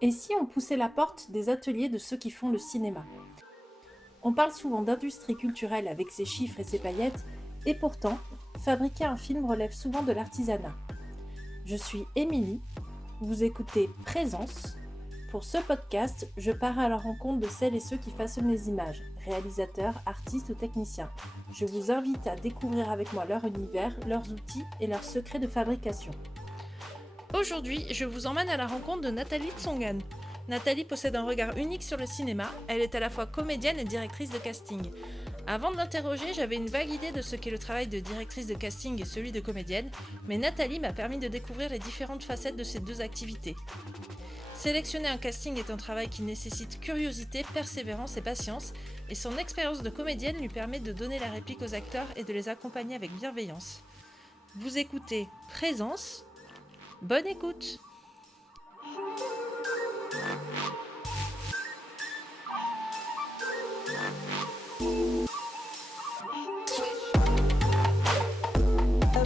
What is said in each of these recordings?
Et si on poussait la porte des ateliers de ceux qui font le cinéma? On parle souvent d'industrie culturelle avec ses chiffres et ses paillettes, et pourtant, fabriquer un film relève souvent de l'artisanat. Je suis Émilie, vous écoutez Présence. Pour ce podcast, je pars à la rencontre de celles et ceux qui façonnent les images, réalisateurs, artistes ou techniciens. Je vous invite à découvrir avec moi leur univers, leurs outils et leurs secrets de fabrication. Aujourd'hui, je vous emmène à la rencontre de Nathalie Tsongan. Nathalie possède un regard unique sur le cinéma, elle est à la fois comédienne et directrice de casting. Avant de l'interroger, j'avais une vague idée de ce qu'est le travail de directrice de casting et celui de comédienne, mais Nathalie m'a permis de découvrir les différentes facettes de ces deux activités. Sélectionner un casting est un travail qui nécessite curiosité, persévérance et patience, et son expérience de comédienne lui permet de donner la réplique aux acteurs et de les accompagner avec bienveillance. Vous écoutez Présence. Bonne écoute!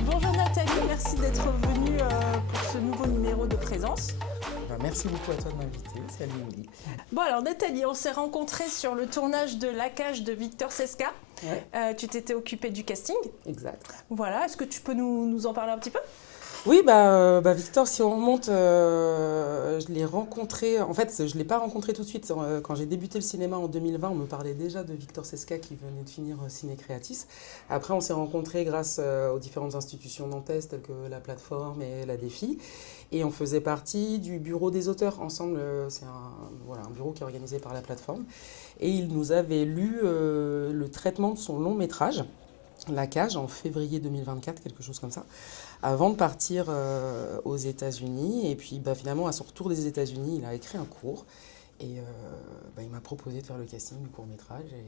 Bonjour Nathalie, merci d'être venue pour ce nouveau numéro de Présence. Merci beaucoup à toi de m'inviter. Salut Émilie. Bon alors Nathalie, on s'est rencontrés sur le tournage de La Cage de Victor Sesca. Ouais. Tu t'étais occupée du casting. Exact. Voilà, est-ce que tu peux nous en parler un petit peu? Oui, Victor, si on remonte, je l'ai rencontré. En fait, je ne l'ai pas rencontré tout de suite. Quand j'ai débuté le cinéma en 2020, on me parlait déjà de Victor Sesca qui venait de finir Ciné Creatis. Après, on s'est rencontrés grâce aux différentes institutions nantaises telles que la Plateforme et la Défi. Et on faisait partie du bureau des auteurs ensemble. C'est un bureau qui est organisé par la Plateforme. Et il nous avait lu le traitement de son long métrage, La Cage, en février 2024, quelque chose comme ça, avant de partir aux États-Unis. Et puis finalement, à son retour des États-Unis, il a écrit un cours. Et il m'a proposé de faire le casting du court-métrage. Et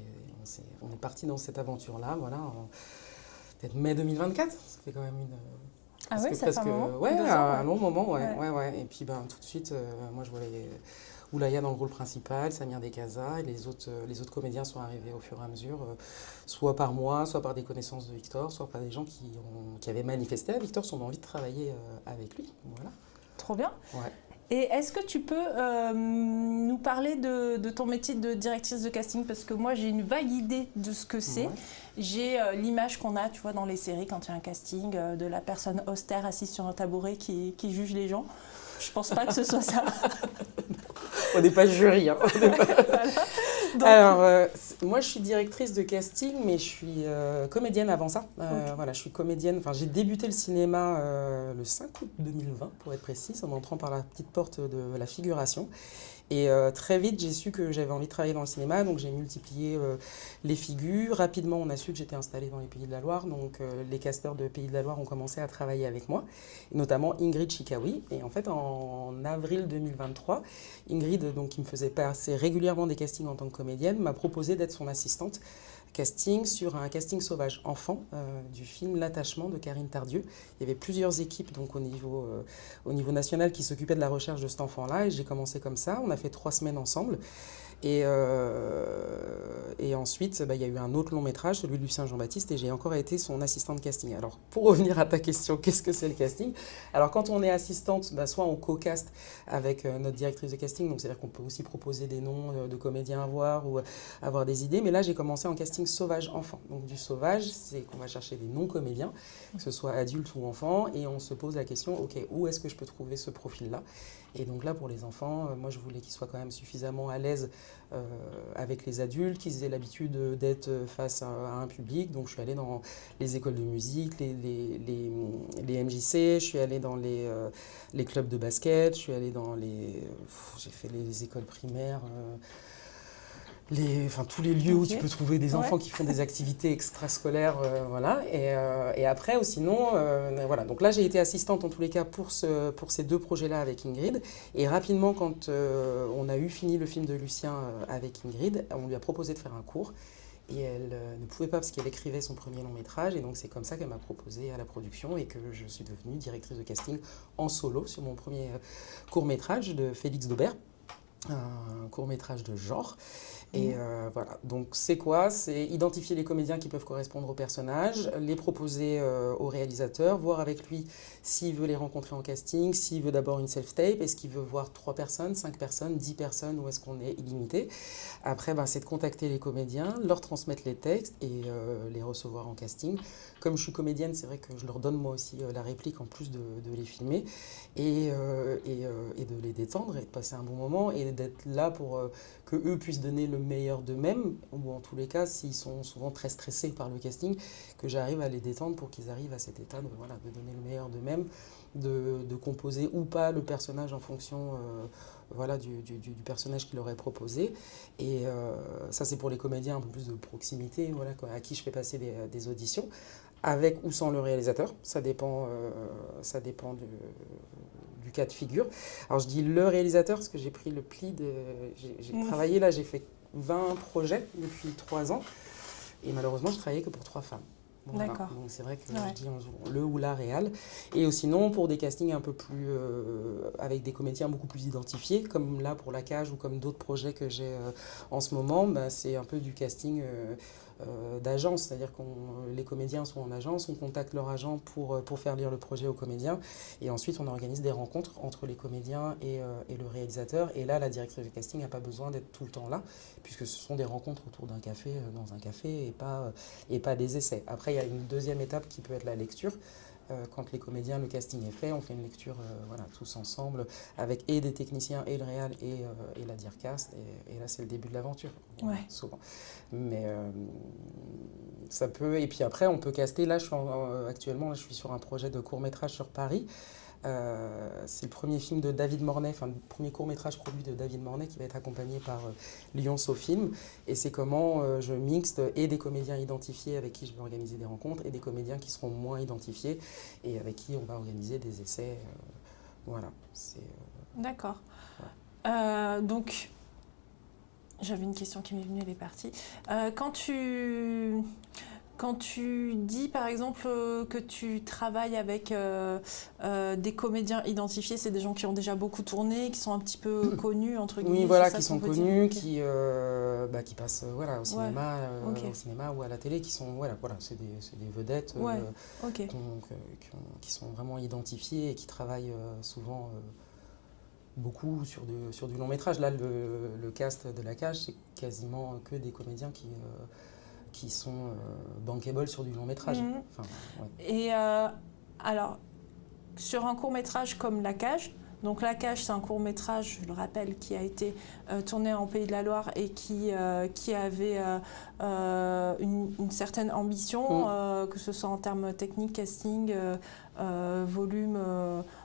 on est parti dans cette aventure-là, voilà, peut-être mai 2024. Ça fait quand même Ah ouais, ça fait un moment. Ouais, 2 ans, un long moment, ouais. Et puis tout de suite, moi je voyais Oulaya dans le rôle principal, Samir Descazas, et les autres comédiens sont arrivés au fur et à mesure, soit par moi, soit par des connaissances de Victor, soit par des gens qui avaient manifesté à Victor son envie de travailler avec lui. Voilà. Trop bien. Ouais. Et est-ce que tu peux nous parler de ton métier de directrice de casting? Parce que moi, j'ai une vague idée de ce que c'est. Ouais. J'ai l'image qu'on a, tu vois, dans les séries, quand il y a un casting, de la personne austère assise sur un tabouret qui juge les gens. Je pense pas que ce soit ça. On n'est pas jury. Hein. Voilà. Donc, Alors, moi, je suis directrice de casting, mais je suis comédienne avant ça. Ok. Voilà, je suis comédienne. Enfin, j'ai débuté le cinéma le 5 août 2020, pour être précise, en entrant par la petite porte de la figuration. Et très vite, j'ai su que j'avais envie de travailler dans le cinéma, donc j'ai multiplié les figures. Rapidement, on a su que j'étais installée dans les Pays de la Loire, donc les casteurs de Pays de la Loire ont commencé à travailler avec moi, et notamment Ingrid Chikawi. Et en fait, en avril 2023, Ingrid, donc, qui me faisait passer régulièrement des castings en tant que comédienne, m'a proposé d'être son assistante casting sur un casting sauvage enfant du film L'attachement de Karine Tardieu. Il y avait plusieurs équipes donc, au niveau national qui s'occupaient de la recherche de cet enfant-là, et j'ai commencé comme ça. On a fait 3 semaines ensemble. Et ensuite, il y a eu un autre long métrage, celui de Lucien Jean-Baptiste, et j'ai encore été son assistante casting. Alors, pour revenir à ta question, qu'est-ce que c'est le casting? Alors, quand on est assistante, soit on co-cast avec notre directrice de casting, donc c'est-à-dire qu'on peut aussi proposer des noms de comédiens à voir ou avoir des idées, mais là, j'ai commencé en casting sauvage enfant. Donc, du sauvage, c'est qu'on va chercher des non-comédiens, que ce soit adultes ou enfants, et on se pose la question, ok, où est-ce que je peux trouver ce profil-là? Et donc là, pour les enfants, moi, je voulais qu'ils soient quand même suffisamment à l'aise avec les adultes, qu'ils aient l'habitude d'être face à un public. Donc, je suis allée dans les écoles de musique, les MJC, je suis allée dans les clubs de basket, je suis allée dans j'ai fait les écoles primaires. Tous les lieux où tu peux trouver des enfants qui font des activités extrascolaires, voilà. Et après, ou sinon, voilà. Donc là, j'ai été assistante en tous les cas pour ces 2 projets-là avec Ingrid. Et rapidement, quand on a eu fini le film de Lucien avec Ingrid, on lui a proposé de faire un cours. Et elle ne pouvait pas parce qu'elle écrivait son premier long métrage. Et donc, c'est comme ça qu'elle m'a proposé à la production et que je suis devenue directrice de casting en solo sur mon premier court métrage de Félix Daubert, un court métrage de genre. Et voilà, donc c'est quoi? C'est identifier les comédiens qui peuvent correspondre au personnage, les proposer au réalisateur, voir avec lui s'il veut les rencontrer en casting, s'il veut d'abord une self-tape, est-ce qu'il veut voir 3 personnes, 5 personnes, 10 personnes, ou est-ce qu'on est illimité? Après, ben, c'est de contacter les comédiens, leur transmettre les textes et les recevoir en casting. Comme je suis comédienne, c'est vrai que je leur donne moi aussi la réplique en plus de les filmer et de les détendre et de passer un bon moment et d'être là pour que eux puissent donner le meilleur d'eux-mêmes, ou en tous les cas, s'ils sont souvent très stressés par le casting, que j'arrive à les détendre pour qu'ils arrivent à cet état de, voilà, de donner le meilleur d'eux-mêmes, de composer ou pas le personnage en fonction voilà, du personnage qu'il aurait proposé. Et ça, c'est pour les comédiens un peu plus de proximité, voilà, à qui je fais passer des auditions, avec ou sans le réalisateur. Ça dépend du cas de figure. Alors je dis le réalisateur parce que j'ai pris le pli de... J'ai travaillé là, j'ai fait 20 projets depuis 3 ans. Et malheureusement, je travaillais que pour 3 femmes. Voilà. D'accord. Donc c'est vrai que je dis le ou la réal. Et sinon, pour des castings un peu plus... avec des comédiens beaucoup plus identifiés, comme là pour La Cage ou comme d'autres projets que j'ai en ce moment, bah, c'est un peu du casting d'agence. C'est-à-dire que les comédiens sont en agence, on contacte leur agent pour faire lire le projet aux comédiens. Et ensuite, on organise des rencontres entre les comédiens et le réalisateur. Et là, la directrice de casting n'a pas besoin d'être tout le temps là, puisque ce sont des rencontres autour d'un café, dans un café, et pas des essais. Après, il y a une deuxième étape qui peut être la lecture. Quand les comédiens, le casting est fait, on fait une lecture voilà, tous ensemble, avec et des techniciens, et le réal, et la DIRCAST. Et là, c'est le début de l'aventure, souvent. Mais ça peut... Et puis après, on peut caster. Là, actuellement, je suis sur un projet de court-métrage sur Paris. C'est le premier film de David Mornay, enfin le premier court-métrage produit de David Mornay qui va être accompagné par Lionceau Film. Et c'est comment je mixte et des comédiens identifiés avec qui je vais organiser des rencontres et des comédiens qui seront moins identifiés et avec qui on va organiser des essais. Voilà. D'accord. Ouais. Donc, j'avais une question qui m'est venue, elle est partie. Quand tu dis, par exemple, que tu travailles avec des comédiens identifiés, c'est des gens qui ont déjà beaucoup tourné, qui sont un petit peu connus, entre guillemets. Oui, voilà, qui sont connus, qui passent voilà, au cinéma, au cinéma ou à la télé, qui sont, voilà, c'est des vedettes qui sont vraiment identifiées et qui travaillent souvent beaucoup sur du long métrage. Là, le cast de La Cage, c'est quasiment que des comédiens qui sont bankable sur du long métrage. Enfin, ouais. Et alors, sur un court métrage comme La Cage, donc La Cage, c'est un court métrage, je le rappelle, qui a été tourné en Pays de la Loire et qui avait une certaine ambition, que ce soit en termes techniques, casting, volume,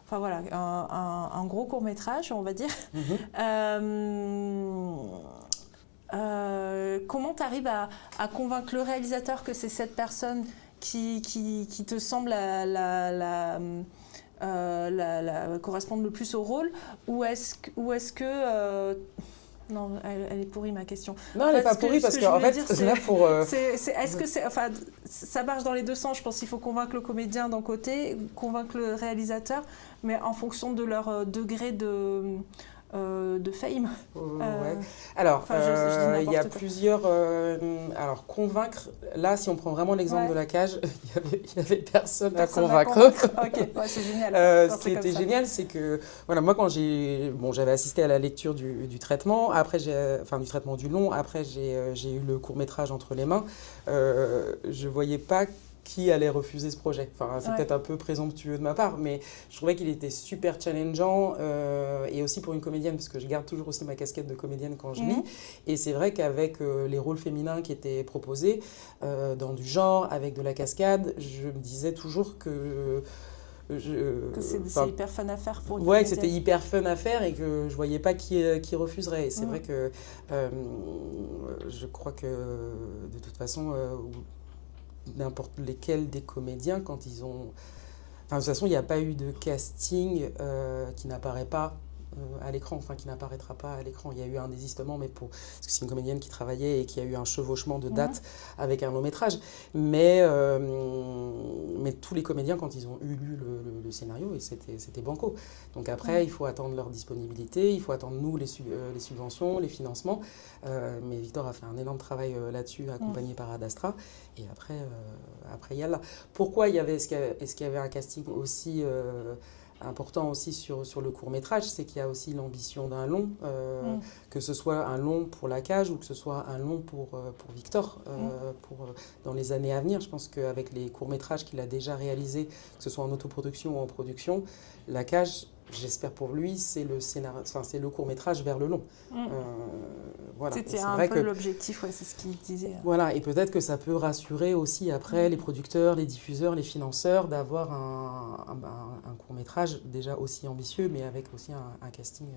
enfin voilà, un gros court métrage, on va dire. Comment tu arrives à convaincre le réalisateur que c'est cette personne qui te semble correspondre le plus au rôle, ou est-ce que non, elle est pourrie ma question. Non, elle n'est pas pourrie parce qu'en fait, là pour... Est-ce que c'est... Enfin, ça marche dans les deux sens. Je pense qu'il faut convaincre le comédien d'un côté, convaincre le réalisateur, mais en fonction de leur degré de fame. Ouais. Alors, il y a plusieurs... alors, convaincre... Là, si on prend vraiment l'exemple de La Cage, il y avait personne à convaincre. Ok, c'est génial. Ce qui était génial, c'est que... Voilà, moi, quand j'avais assisté à la lecture du traitement, après, du traitement du long, après, j'ai eu le court-métrage entre les mains. Je ne voyais pas qui allait refuser ce projet. Enfin, c'est peut-être un peu présomptueux de ma part, mais je trouvais qu'il était super challengeant et aussi pour une comédienne, parce que je garde toujours aussi ma casquette de comédienne quand je lis. Et c'est vrai qu'avec les rôles féminins qui étaient proposés, dans du genre, avec de la cascade, je me disais toujours que... c'est hyper fun à faire pour une comédienne. Que c'était hyper fun à faire et que je voyais pas qui refuserait. Et c'est vrai que je crois que de toute façon... n'importe lesquels des comédiens, quand ils ont... Enfin, de toute façon, il n'y a pas eu de casting qui n'apparaît pas à l'écran, enfin qui n'apparaîtra pas à l'écran. Il y a eu un désistement, mais parce que c'est une comédienne qui travaillait et qui a eu un chevauchement de date avec un long métrage. Mais tous les comédiens, quand ils ont eu lu le le scénario et c'était banco. Donc après, il faut attendre leur disponibilité, il faut attendre nous les subventions, les financements. Mais Victor a fait un énorme travail là-dessus, accompagné par Ad Astra. Et après, il y a là. Pourquoi est-ce qu'il y avait un casting aussi important aussi sur le court-métrage, c'est qu'il y a aussi l'ambition d'un long, que ce soit un long pour La Cage ou que ce soit un long pour Victor, dans les années à venir. Je pense qu'avec les courts-métrages qu'il a déjà réalisés, que ce soit en autoproduction ou en production, La Cage, j'espère pour lui, c'est le court-métrage vers le long. Voilà. C'était un peu l'objectif, c'est ce qu'il disait. Voilà, et peut-être que ça peut rassurer aussi après les producteurs, les diffuseurs, les financeurs d'avoir un court-métrage déjà aussi ambitieux, mais avec aussi un casting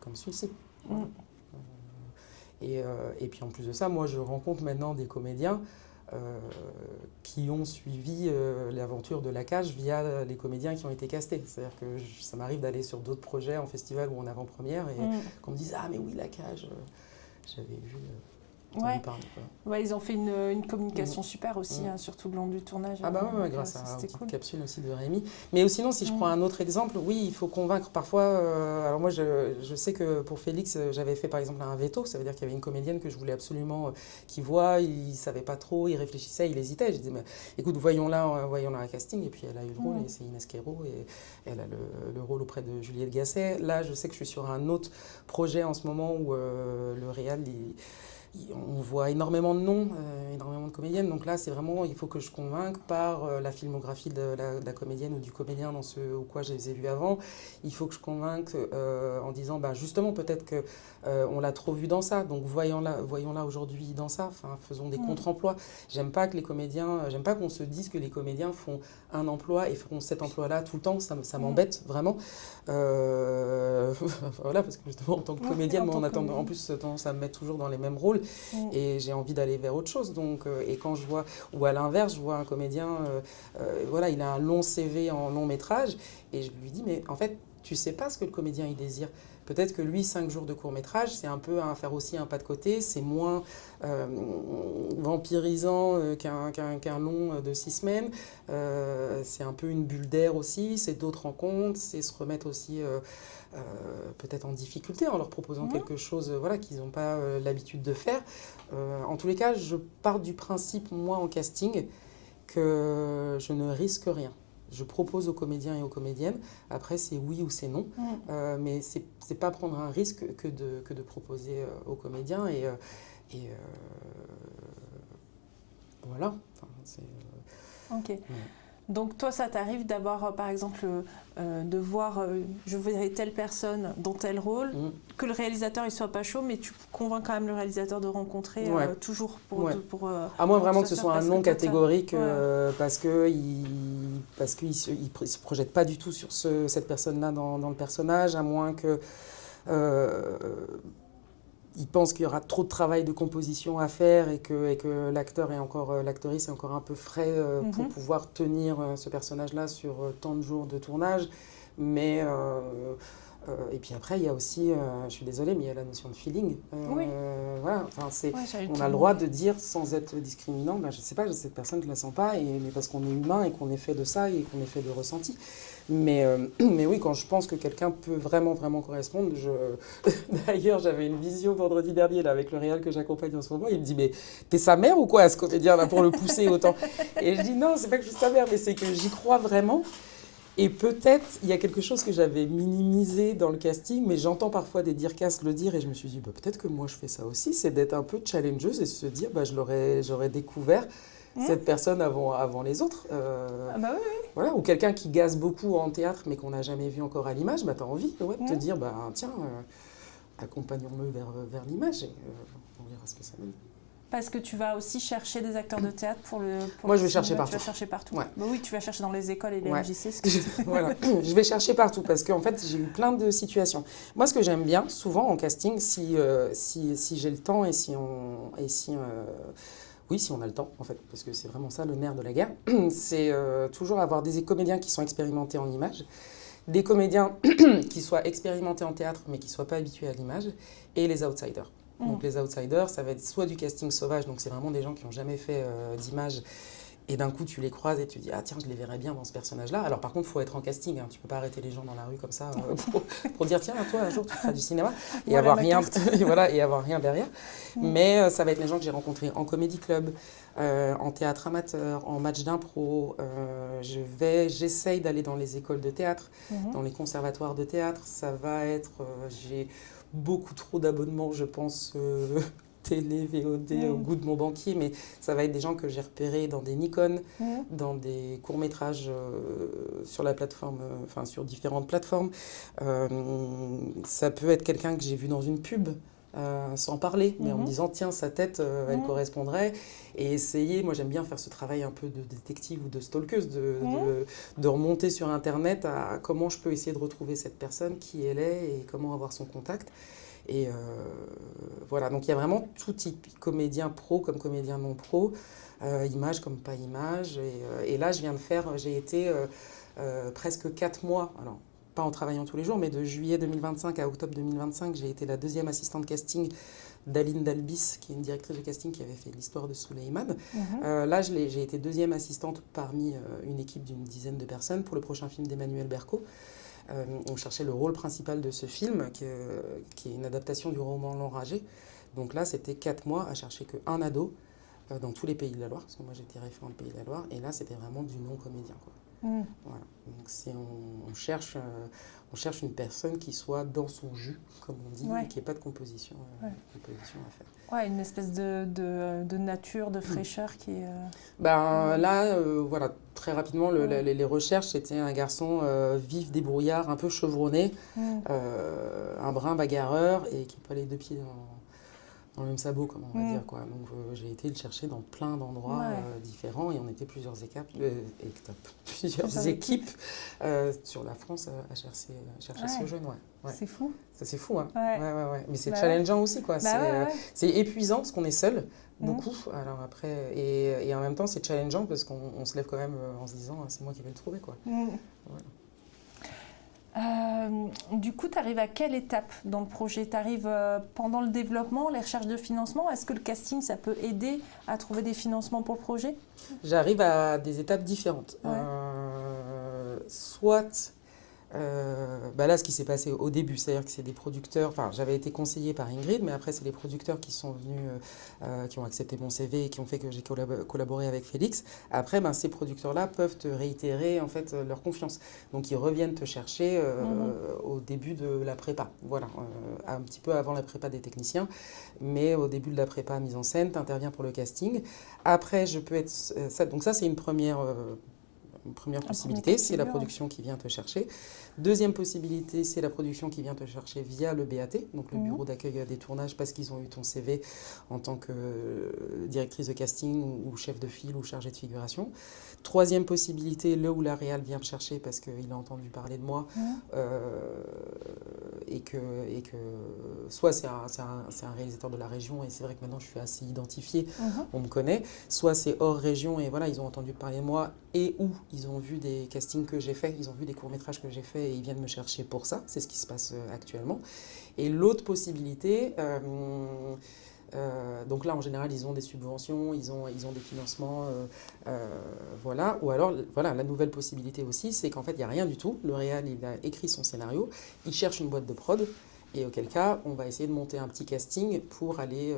comme celui-ci. Et puis en plus de ça, moi je rencontre maintenant des comédiens qui ont suivi l'aventure de La Cage via les comédiens qui ont été castés. C'est-à-dire que ça m'arrive d'aller sur d'autres projets en festival ou en avant-première et qu'on me dise « Ah mais oui, La Cage !» J'avais vu parler. Ouais, ils ont fait une communication super aussi, sur tout le long du tournage. Ah bah ouais, grâce à une petite capsule aussi de Rémi. Mais sinon, si je prends un autre exemple, oui, il faut convaincre parfois. Alors moi, je sais que pour Félix, j'avais fait par exemple un veto. Ça veut dire qu'il y avait une comédienne que je voulais absolument qu'il voit. Il ne savait pas trop, il réfléchissait, il hésitait. Je disais, mais, écoute, voyons-là un casting. Et puis elle a eu le rôle, et c'est Inès Quero, et elle a le rôle auprès de Juliette Gasset. Là, je sais que je suis sur un autre projet en ce moment où le réal, on voit énormément de noms, énormément de comédiennes. Donc là, c'est vraiment, il faut que je convainque par la filmographie de la comédienne ou du comédien dans ce ou quoi je les ai vus avant. Il faut que je convainque en disant, justement, peut-être qu'on l'a trop vu dans ça. Donc voyons-la aujourd'hui dans ça. Enfin, faisons des contre-emplois. J'aime pas qu'on se dise que les comédiens font un emploi et feront cet emploi-là tout le temps. Ça m'embête vraiment. Voilà, parce que justement, en tant que comédienne, on a en plus tendance à me mettre toujours dans les mêmes rôles. Et j'ai envie d'aller vers autre chose. Donc, et quand je vois, ou à l'inverse, je vois un comédien, il a un long CV en long métrage, et je lui dis, mais en fait, tu sais pas ce que le comédien il désire. Peut-être que lui, 5 jours de court-métrage, c'est un peu à faire aussi un pas de côté, c'est moins vampirisant qu'un long de 6 semaines. C'est un peu une bulle d'air aussi, c'est d'autres rencontres, c'est se remettre aussi peut-être en difficulté en leur proposant quelque chose qu'ils n'ont pas l'habitude de faire. En tous les cas, je pars du principe, moi, en casting, que je ne risque rien. Je propose aux comédiens et aux comédiennes. Après, c'est oui ou c'est non. Mais c'est pas prendre un risque que de proposer aux comédiens. Et voilà. Enfin, ok. Donc toi, ça t'arrive d'avoir, par exemple, de voir, je verrai telle personne dans tel rôle, que le réalisateur il soit pas chaud, mais tu convaincs quand même le réalisateur de rencontrer toujours pour à moins vraiment que ce soit un non catégorique parce qu'il se projette pas du tout sur cette personne-là dans le personnage, à moins que il pense qu'il y aura trop de travail de composition à faire et que l'actrice est encore un peu frais pour pouvoir tenir ce personnage-là sur tant de jours de tournage. Mais et puis après, il y a aussi, je suis désolée, mais il y a la notion de feeling. Voilà, enfin, on a le droit de dire sans être discriminant, je ne sais pas, cette personne, je ne la sens pas, mais parce qu'on est humain et qu'on est fait de ça et qu'on est fait de ressenti. Mais oui, quand je pense que quelqu'un peut vraiment, vraiment correspondre, D'ailleurs, j'avais une visio vendredi dernier là, avec le réal que j'accompagne en ce moment. Il me dit, mais t'es sa mère ou quoi, ce comédien-là, pour le pousser autant? Et je dis, non, c'est pas que je suis sa mère, mais c'est que j'y crois vraiment. Et peut-être, il y a quelque chose que j'avais minimisé dans le casting, mais j'entends parfois des dircastes le dire, et je me suis dit, peut-être que moi je fais ça aussi, c'est d'être un peu challengeuse et se dire, j'aurais découvert cette personne avant les autres. Oui. Voilà, ou quelqu'un qui gaze beaucoup en théâtre, mais qu'on n'a jamais vu encore à l'image, t'as envie de te dire, tiens, accompagnons-le vers l'image, et on verra ce que ça donne. Parce que tu vas aussi chercher des acteurs de théâtre pour Moi, je vais chercher partout. Tu vas chercher partout. Ouais. Oui, tu vas chercher dans les écoles et les MJC. Voilà, je vais chercher partout parce qu'en fait, j'ai eu plein de situations. Moi, ce que j'aime bien, souvent en casting, si j'ai le temps et si on a le temps, en fait, parce que c'est vraiment ça le nerf de la guerre, c'est toujours avoir des comédiens qui sont expérimentés en image, des comédiens qui soient expérimentés en théâtre mais qui ne soient pas habitués à l'image, et les outsiders. Donc les outsiders, ça va être soit du casting sauvage, donc c'est vraiment des gens qui n'ont jamais fait d'image Et d'un coup, tu les croises et tu dis, ah tiens, je les verrais bien dans ce personnage-là. Alors par contre, il faut être en casting, hein. Tu peux pas arrêter les gens dans la rue comme ça pour dire, tiens, toi, un jour, tu feras du cinéma et Voilà avoir ma rien, carte. et voilà, et avoir rien derrière. Mm. Mais ça va être les gens que j'ai rencontrés en comédie club, en théâtre amateur, en match d'impro. J'essaye d'aller dans les écoles de théâtre, Mhm. dans les conservatoires de théâtre. Ça va être, j'ai beaucoup trop d'abonnements, je pense, télé, VOD, au Mm. goût de mon banquier, mais ça va être des gens que j'ai repérés dans des Nikon, Mm. dans des courts-métrages sur la plateforme, enfin sur différentes plateformes. Euh, Ça peut être quelqu'un que j'ai vu dans une pub, sans parler, mais en me Mhm. disant, tiens, sa tête, elle Mm. correspondrait. Et essayer, moi j'aime bien faire ce travail un peu de détective ou de stalkeuse, Mm. de remonter sur Internet à comment je peux essayer de retrouver cette personne, qui elle est et comment avoir son contact. Et voilà, donc il y a vraiment tout type, comédien pro comme comédien non pro, image comme pas image. Et là, j'ai été presque 4 mois, alors pas en travaillant tous les jours, mais de juillet 2025 à octobre 2025, j'ai été la deuxième assistante casting d'Aline Dalbis, qui est une directrice de casting qui avait fait l'histoire de Souleyman. Mhm. Là, j'ai été deuxième assistante parmi une équipe d'une dizaine de personnes pour le prochain film d'Emmanuel Berco. On cherchait le rôle principal de ce film, qui est une adaptation du roman L'Enragé. Donc là, c'était 4 mois à chercher qu'un ado dans tous les pays de la Loire, parce que moi j'étais référente Pays de la Loire, et là c'était vraiment du non-comédien, quoi. Mm. Voilà. Donc on cherche une personne qui soit dans son jus, comme on dit, Ouais. et qui n'ait pas de composition, Ouais. composition à faire. Ouais, une espèce de nature, de fraîcheur qui est. Ben, là, voilà, très rapidement, Mm. les recherches, c'était un garçon vif, débrouillard, un peu chevronné, Mm. un brin bagarreur et qui peut aller deux pieds dans le même sabot, comme on va Mm. dire, quoi. Donc j'ai été le chercher dans plein d'endroits Ouais. différents et on était plusieurs plusieurs Plusieurs équipes sur la France à chercher Ouais. ce jeune, ouais. Ouais. C'est fou. Ça, c'est fou, hein. Ouais. Ouais, ouais, ouais. Mais c'est Bah ouais. challengeant aussi, quoi. Bah ouais, ouais. C'est épuisant parce qu'on est seul, Mm. beaucoup. Alors après, et en même temps, c'est challengeant parce qu'on se lève quand même en se disant, c'est moi qui vais le trouver, quoi. Mm. Voilà. Du coup, tu arrives à quelle étape dans le projet? Tu arrives pendant le développement, les recherches de financement? Est-ce que le casting, ça peut aider à trouver des financements pour le projet? J'arrive à des étapes différentes. Ouais. Soit, bah là, ce qui s'est passé au début, c'est-à-dire que c'est des producteurs, enfin, j'avais été conseillée par Ingrid, mais après, c'est les producteurs qui sont venus, qui ont accepté mon CV et qui ont fait que j'ai collaboré avec Félix. Après, ben, ces producteurs-là peuvent te réitérer, en fait, leur confiance. Donc, ils reviennent te chercher au début de la prépa, voilà, un petit peu avant la prépa des techniciens, mais au début de la prépa mise en scène, tu interviens pour le casting. Après, je peux être, donc ça, c'est une première possibilité, c'est la production qui vient te chercher. Deuxième possibilité, c'est la production qui vient te chercher via le BAT, donc le bureau d'accueil des tournages, parce qu'ils ont eu ton CV en tant que directrice de casting ou chef de file ou chargée de figuration. Troisième possibilité, le ou la réal vient me chercher parce qu'il a entendu parler de moi et que soit c'est un réalisateur de la région et c'est vrai que maintenant je suis assez identifiée, on me connaît, soit c'est hors région et voilà, ils ont entendu parler de moi et ou ils ont vu des castings que j'ai faits, ils ont vu des courts-métrages que j'ai faits et ils viennent me chercher pour ça, c'est ce qui se passe actuellement. Et l'autre possibilité, donc là, en général, ils ont des subventions, ils ont des financements, voilà. Ou alors, voilà, la nouvelle possibilité aussi, c'est qu'en fait, il n'y a rien du tout. Le réal, il a écrit son scénario, il cherche une boîte de prod, et auquel cas, on va essayer de monter un petit casting pour aller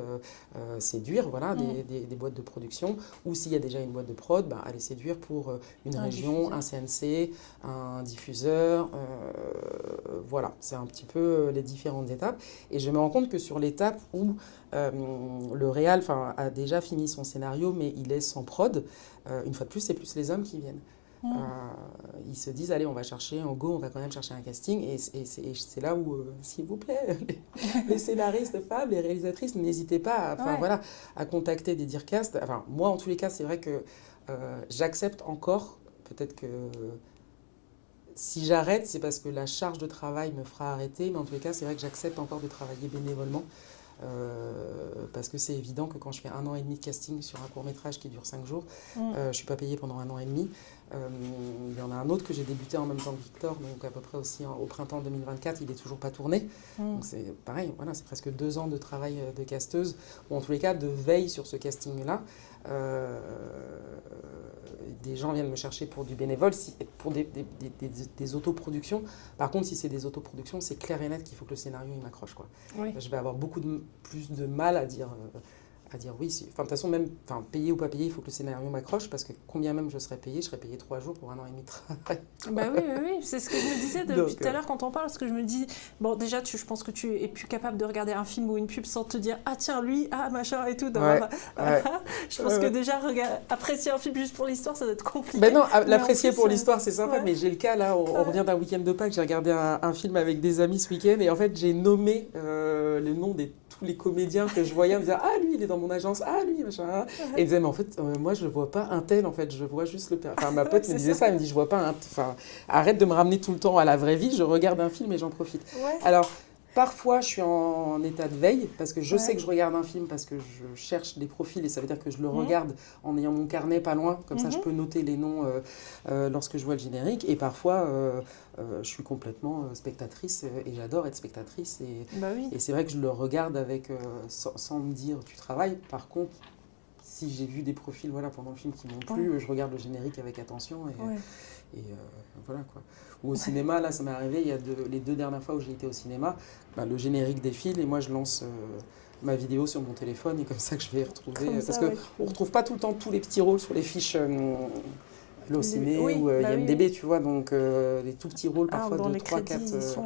séduire, voilà, des boîtes de production. Ou s'il y a déjà une boîte de prod, bah, aller séduire pour une région, diffuseur. Un CNC, un diffuseur. Voilà, c'est un petit peu les différentes étapes. Et je me rends compte que sur l'étape où le réal a déjà fini son scénario, mais il est sans prod. Une fois de plus, c'est plus les hommes qui viennent. Ils se disent, allez, on va chercher, on va quand même chercher un casting. Et c'est là où, s'il vous plaît, les scénaristes femmes, les réalisatrices, n'hésitez pas à contacter des Dircast. Enfin, moi, en tous les cas, c'est vrai que j'accepte encore, peut-être que si j'arrête, c'est parce que la charge de travail me fera arrêter. Mais en tous les cas, c'est vrai que j'accepte encore de travailler bénévolement. Parce que c'est évident que quand je fais 1 an et demi de casting sur un court-métrage qui dure 5 jours, je ne suis pas payée pendant 1 an et demi. Il y en a un autre que j'ai débuté en même temps que Victor, donc à peu près aussi au printemps 2024, il n'est toujours pas tourné. Donc c'est pareil, voilà, c'est presque 2 ans de travail de casteuse, ou en tous les cas de veille sur ce casting-là. Euh, des gens viennent me chercher pour du bénévole, pour des autoproductions. Par contre, si c'est des autoproductions, c'est clair et net qu'il faut que le scénario il m'accroche, quoi. Oui. Je vais avoir plus de mal à dire oui. Enfin, de toute façon, même payé ou pas payé, il faut que le scénario m'accroche parce que combien même je serais payé 3 jours pour 1 an et demi de travail. Bah oui, c'est ce que je me disais depuis tout à l'heure quand on parle, parce que je me dis, bon déjà je pense que tu es plus capable de regarder un film ou une pub sans te dire, ah tiens lui, ah machin et tout. Je pense que déjà apprécier un film juste pour l'histoire, ça doit être compliqué. Ben non, l'apprécier pour l'histoire c'est sympa, ouais. mais j'ai le cas là, on revient d'un week-end de Pâques, j'ai regardé un film avec des amis ce week-end et en fait j'ai nommé le nom tous les comédiens que je voyais, en me disant ah lui il est dans mon agence, ah lui machin, et ils disaient mais en fait moi je vois pas un tel en fait, je vois juste le père. Enfin ma pote me disait ça, elle me dit je vois pas un, enfin arrête de me ramener tout le temps à la vraie vie, je regarde un film et j'en profite. Ouais. Alors parfois, je suis en état de veille parce que je sais que je regarde un film parce que je cherche des profils et ça veut dire que je le regarde en ayant mon carnet pas loin. Comme ça, je peux noter les noms lorsque je vois le générique. Et parfois, je suis complètement spectatrice et j'adore être spectatrice. Et c'est vrai que je le regarde avec, sans me dire tu travailles. Par contre, si j'ai vu des profils pendant le film qui m'ont plu, je regarde le générique avec attention. Et voilà quoi. Ou au cinéma, là ça m'est arrivé, les 2 dernières fois où j'ai été au cinéma, le générique défile et moi je lance ma vidéo sur mon téléphone et comme ça que je vais retrouver. Parce qu'on ne retrouve pas tout le temps tous les petits rôles sur les fiches Allociné ou IMDb, tu vois, donc les tout petits rôles parfois de 3-4.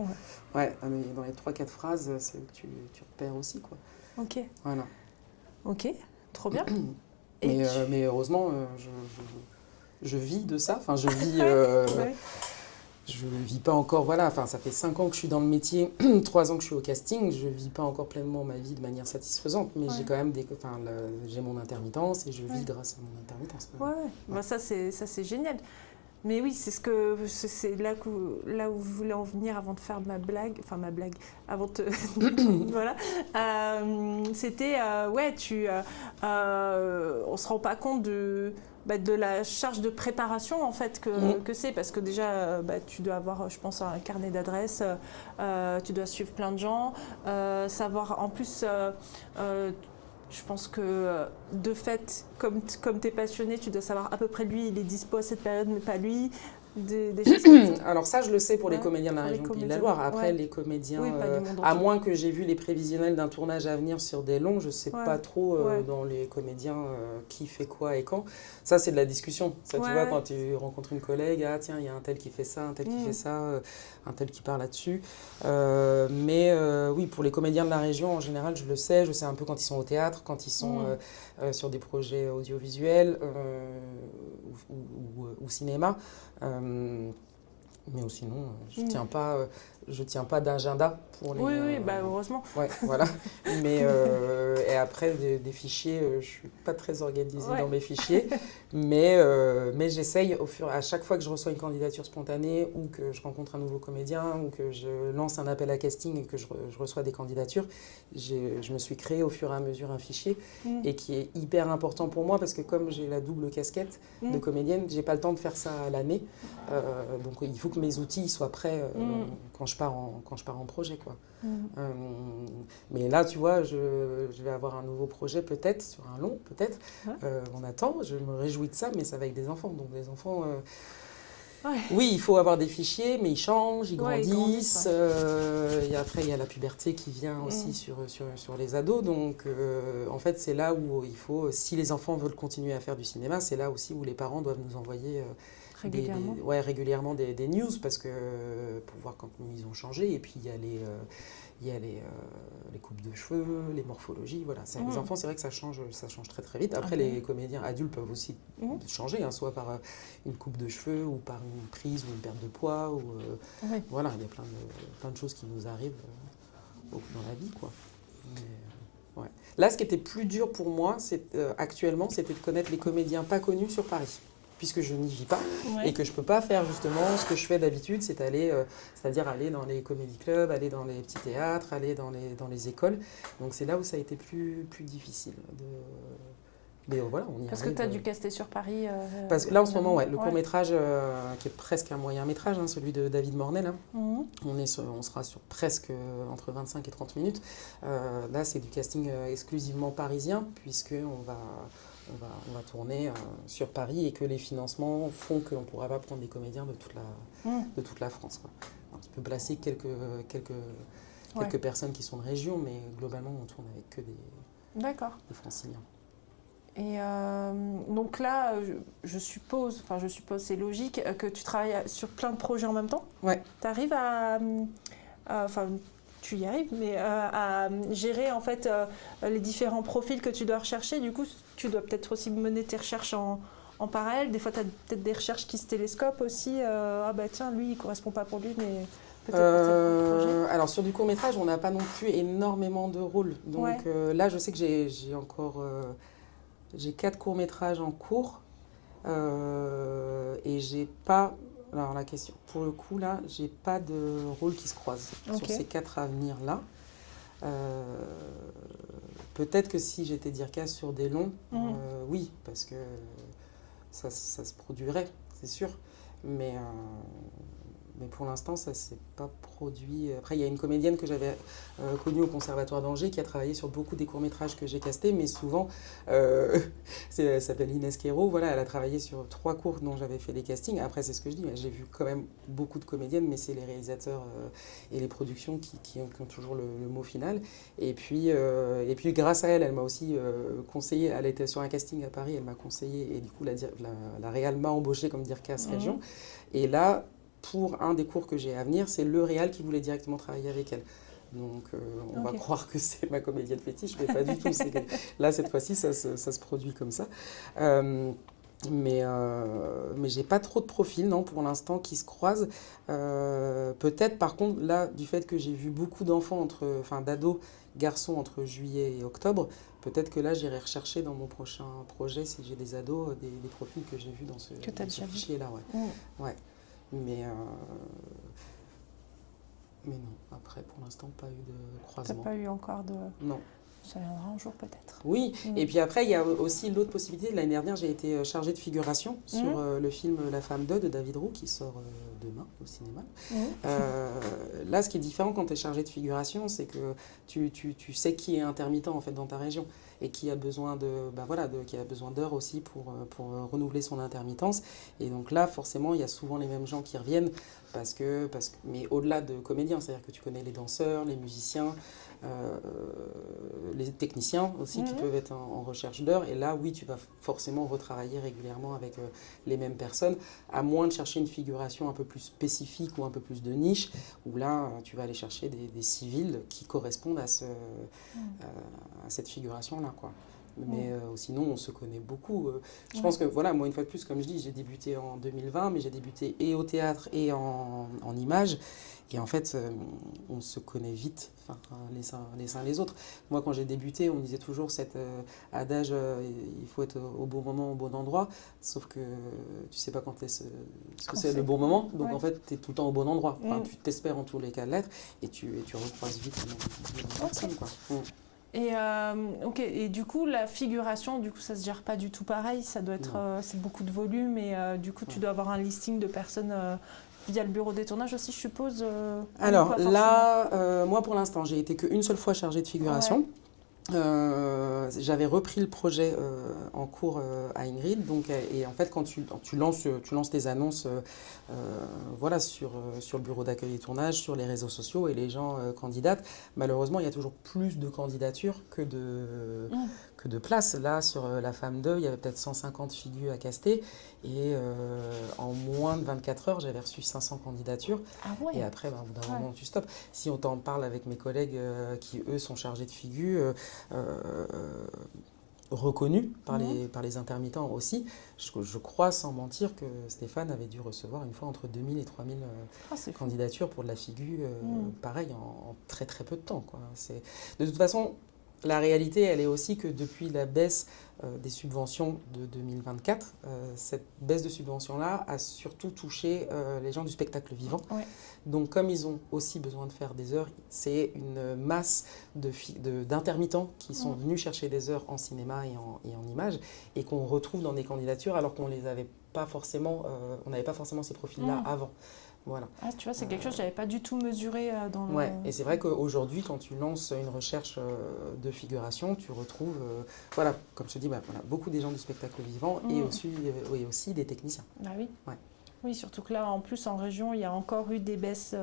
Dans les 3-4 phrases, tu repères aussi quoi. Ok. Voilà. Ok, trop bien. Mais heureusement, je vis de ça. Enfin, je vis. Je vis pas encore, ça fait 5 ans que je suis dans le métier, 3 ans que je suis au casting, je vis pas encore pleinement ma vie de manière satisfaisante, mais j'ai quand même j'ai mon intermittence et je vis grâce à mon intermittence. Bah, ça c'est génial. Mais oui, c'est là où je voulais en venir avant de faire ma blague, avant de voilà. C'était on se rend pas compte de la charge de préparation en fait que c'est, parce que déjà tu dois avoir, je pense, un carnet d'adresses, tu dois suivre plein de gens, savoir en plus je pense que de fait, comme tu es passionné, tu dois savoir à peu près lui, il est dispo à cette période, mais pas lui. Des choses comme ça. Alors ça, je le sais pour les comédiens de la région Pays de la Loire. Après, les comédiens, à moins que j'ai vu les prévisionnels d'un tournage à venir sur des longs, je ne sais pas trop dans les comédiens qui fait quoi et quand. Ça, c'est de la discussion. Ça, tu vois, quand tu rencontres une collègue, ah tiens, il y a un tel qui fait ça, un tel qui fait ça, un tel qui parle là-dessus. Oui, pour les comédiens de la région, en général, je sais un peu quand ils sont au théâtre, quand ils sont sur des projets audiovisuels ou cinéma. Mais sinon, je tiens pas d'agenda pour les... Oui, heureusement. Ouais, voilà. Mais et après, des fichiers, je suis pas très organisée dans mes fichiers. Mais j'essaye, à chaque fois que je reçois une candidature spontanée ou que je rencontre un nouveau comédien ou que je lance un appel à casting et que je reçois des candidatures, je me suis créé au fur et à mesure un fichier et qui est hyper important pour moi parce que comme j'ai la double casquette de comédienne, j'ai pas le temps de faire ça à l'année. Donc il faut que mes outils soient prêts quand je pars en projet, quoi. Mais là, tu vois, je vais avoir un nouveau projet peut-être, sur un long peut-être. On attend, je me réjouis de ça, mais ça va avec des enfants. Donc les enfants, oui, il faut avoir des fichiers, mais ils changent, ils grandissent. Et après, il y a la puberté qui vient aussi sur les ados. Donc en fait, c'est là où il faut, si les enfants veulent continuer à faire du cinéma, c'est là aussi où les parents doivent nous envoyer... régulièrement des news parce que pour voir quand ils ont changé, et puis il y a les coupes de cheveux, les morphologies, voilà. Les enfants, c'est vrai que ça change très très vite. Après, les comédiens adultes peuvent aussi changer, soit par une coupe de cheveux ou par une prise ou une perte de poids voilà, il y a plein de choses qui nous arrivent dans la vie, quoi. Mais, là, ce qui était plus dur pour moi actuellement, c'était de connaître les comédiens pas connus sur Paris, puisque je n'y vis pas et que je ne peux pas faire justement ce que je fais d'habitude, c'est-à-dire aller dans les comédie clubs, aller dans les petits théâtres, aller dans les écoles. Donc c'est là où ça a été plus difficile. Mais voilà, on y Parce arrive. que tu as dû caster sur Paris. Parce que là, en ce moment, le court-métrage, qui est presque un moyen-métrage, celui de David Mornel, on sera sur presque entre 25 et 30 minutes. Là, c'est du casting exclusivement parisien, puisqu'on va on va tourner sur Paris et que les financements font qu'on ne pourra pas prendre des comédiens de toute la France, quoi. Alors, tu peux placer quelques personnes qui sont de région, mais globalement, on tourne avec que des franciliens. Et donc là, je suppose, c'est logique, que tu travailles sur plein de projets en même temps. Ouais. Tu arrives tu y arrives, mais à gérer en fait les différents profils que tu dois rechercher. Du coup, tu dois peut-être aussi mener tes recherches en parallèle. Des fois, tu as peut-être des recherches qui se télescopent aussi. Tiens, lui, il correspond pas pour lui, mais peut-être pour tel projet. Alors, sur du court-métrage, on n'a pas non plus énormément de rôles. Donc là, je sais que j'ai encore... j'ai 4 courts-métrages en cours et j'ai pas... Alors la question, pour le coup là, j'ai pas de rôle qui se croise sur ces 4 à venir là. Peut-être que si j'étais DIRCAS sur des longs, oui, parce que ça se produirait, c'est sûr. Mais pour l'instant, ça ne s'est pas produit. Après, il y a une comédienne que j'avais connue au Conservatoire d'Angers qui a travaillé sur beaucoup des courts-métrages que j'ai castés, mais souvent, elle s'appelle Inès Quérault, voilà, elle a travaillé sur 3 courts dont j'avais fait les castings. Après, c'est ce que je dis, j'ai vu quand même beaucoup de comédiennes, mais c'est les réalisateurs et les productions qui ont toujours le mot final. Et puis, grâce à elle, elle m'a aussi conseillé, elle était sur un casting à Paris, elle m'a conseillé, et du coup, la réal m'a embauchée comme DIRCAS région. Et là, pour un des cours que j'ai à venir, c'est le réal qui voulait directement travailler avec elle. Donc on va croire que c'est ma comédienne fétiche, mais pas du tout. Là, cette fois-ci, ça se produit comme ça. Mais j'ai pas trop de profils, non, pour l'instant, qui se croisent. Peut-être, par contre, là, du fait que j'ai vu beaucoup d'enfants, d'ados, garçons, entre juillet et octobre, peut-être que là, j'irai rechercher dans mon prochain projet, si j'ai des ados, des profils que j'ai vus dans ce fichier-là. Ouais. Mais non, après, pour l'instant, pas eu de croisement. T'as pas eu encore de... Non. Ça viendra un jour peut-être. Oui, et puis après, il y a aussi l'autre possibilité. L'année dernière, j'ai été chargée de figuration sur le film La Femme d'Eux de David Roux, qui sort demain au cinéma. Là, ce qui est différent quand tu es chargée de figuration, c'est que tu sais qui est intermittent en fait, dans ta région et qui a besoin qui a besoin d'heures aussi pour renouveler son intermittence. Et donc là, forcément, il y a souvent les mêmes gens qui reviennent mais au-delà de comédiens, c'est-à-dire que tu connais les danseurs, les musiciens, les techniciens aussi qui peuvent être en recherche d'heures. Et là, oui, tu vas forcément retravailler régulièrement avec les mêmes personnes, à moins de chercher une figuration un peu plus spécifique ou un peu plus de niche, où là, tu vas aller chercher des civils qui correspondent à cette figuration-là, quoi. Mais sinon, on se connaît beaucoup. Je pense que, voilà, moi, une fois de plus, comme je dis, j'ai débuté en 2020, mais j'ai débuté et au théâtre et en images. Et en fait, on se connaît vite, les uns les autres. Moi, quand j'ai débuté, on disait toujours cet adage il faut être au bon moment, au bon endroit. Sauf que tu sais pas quand c'est le bon moment. Donc, en fait, tu es tout le temps au bon endroit. Enfin, tu t'espères en tous les cas de l'être. Et tu recroises vite les personnes, quoi. Et du coup, la figuration, ça se gère pas du tout pareil. Ça doit être, c'est beaucoup de volume et du coup, tu dois avoir un listing de personnes via le bureau des tournages aussi, je suppose. Alors là, moi pour l'instant, j'ai été qu'une seule fois chargée de figuration. J'avais repris le projet en cours à Ingrid, donc, et en fait quand tu lances tes annonces sur le bureau d'accueil et tournage, sur les réseaux sociaux, et les gens candidatent, malheureusement il y a toujours plus de candidatures que de places. Là sur La Femme d'Eux, il y avait peut-être 150 figures à caster, et en moins de 24 heures j'avais reçu 500 candidatures. Et après, au bout d'un moment tu stoppes. Si on t'en parle avec mes collègues qui eux sont chargés de figures, reconnus par les intermittents aussi, je crois sans mentir que Stéphane avait dû recevoir une fois entre 2000 et 3000 candidatures pour de la figure, pareil, en très très peu de temps, quoi. De toute façon, la réalité, elle est aussi que depuis la baisse des subventions de 2024, cette baisse de subventions-là a surtout touché les gens du spectacle vivant. Donc, comme ils ont aussi besoin de faire des heures, c'est une masse d'intermittents qui sont venus chercher des heures en cinéma et en images, et qu'on retrouve dans des candidatures alors qu'on les avait pas forcément, on n'avait pas forcément ces profils-là avant. Voilà. Ah, tu vois, c'est quelque chose que je n'avais pas du tout mesuré dans Ouais, et c'est vrai qu'aujourd'hui, quand tu lances une recherche de figuration, tu retrouves, voilà, comme je te dis, bah, voilà, beaucoup des gens du spectacle vivant et aussi des techniciens. Ah oui. Ouais. Oui, surtout que là, en plus, en région, il y a encore eu des baisses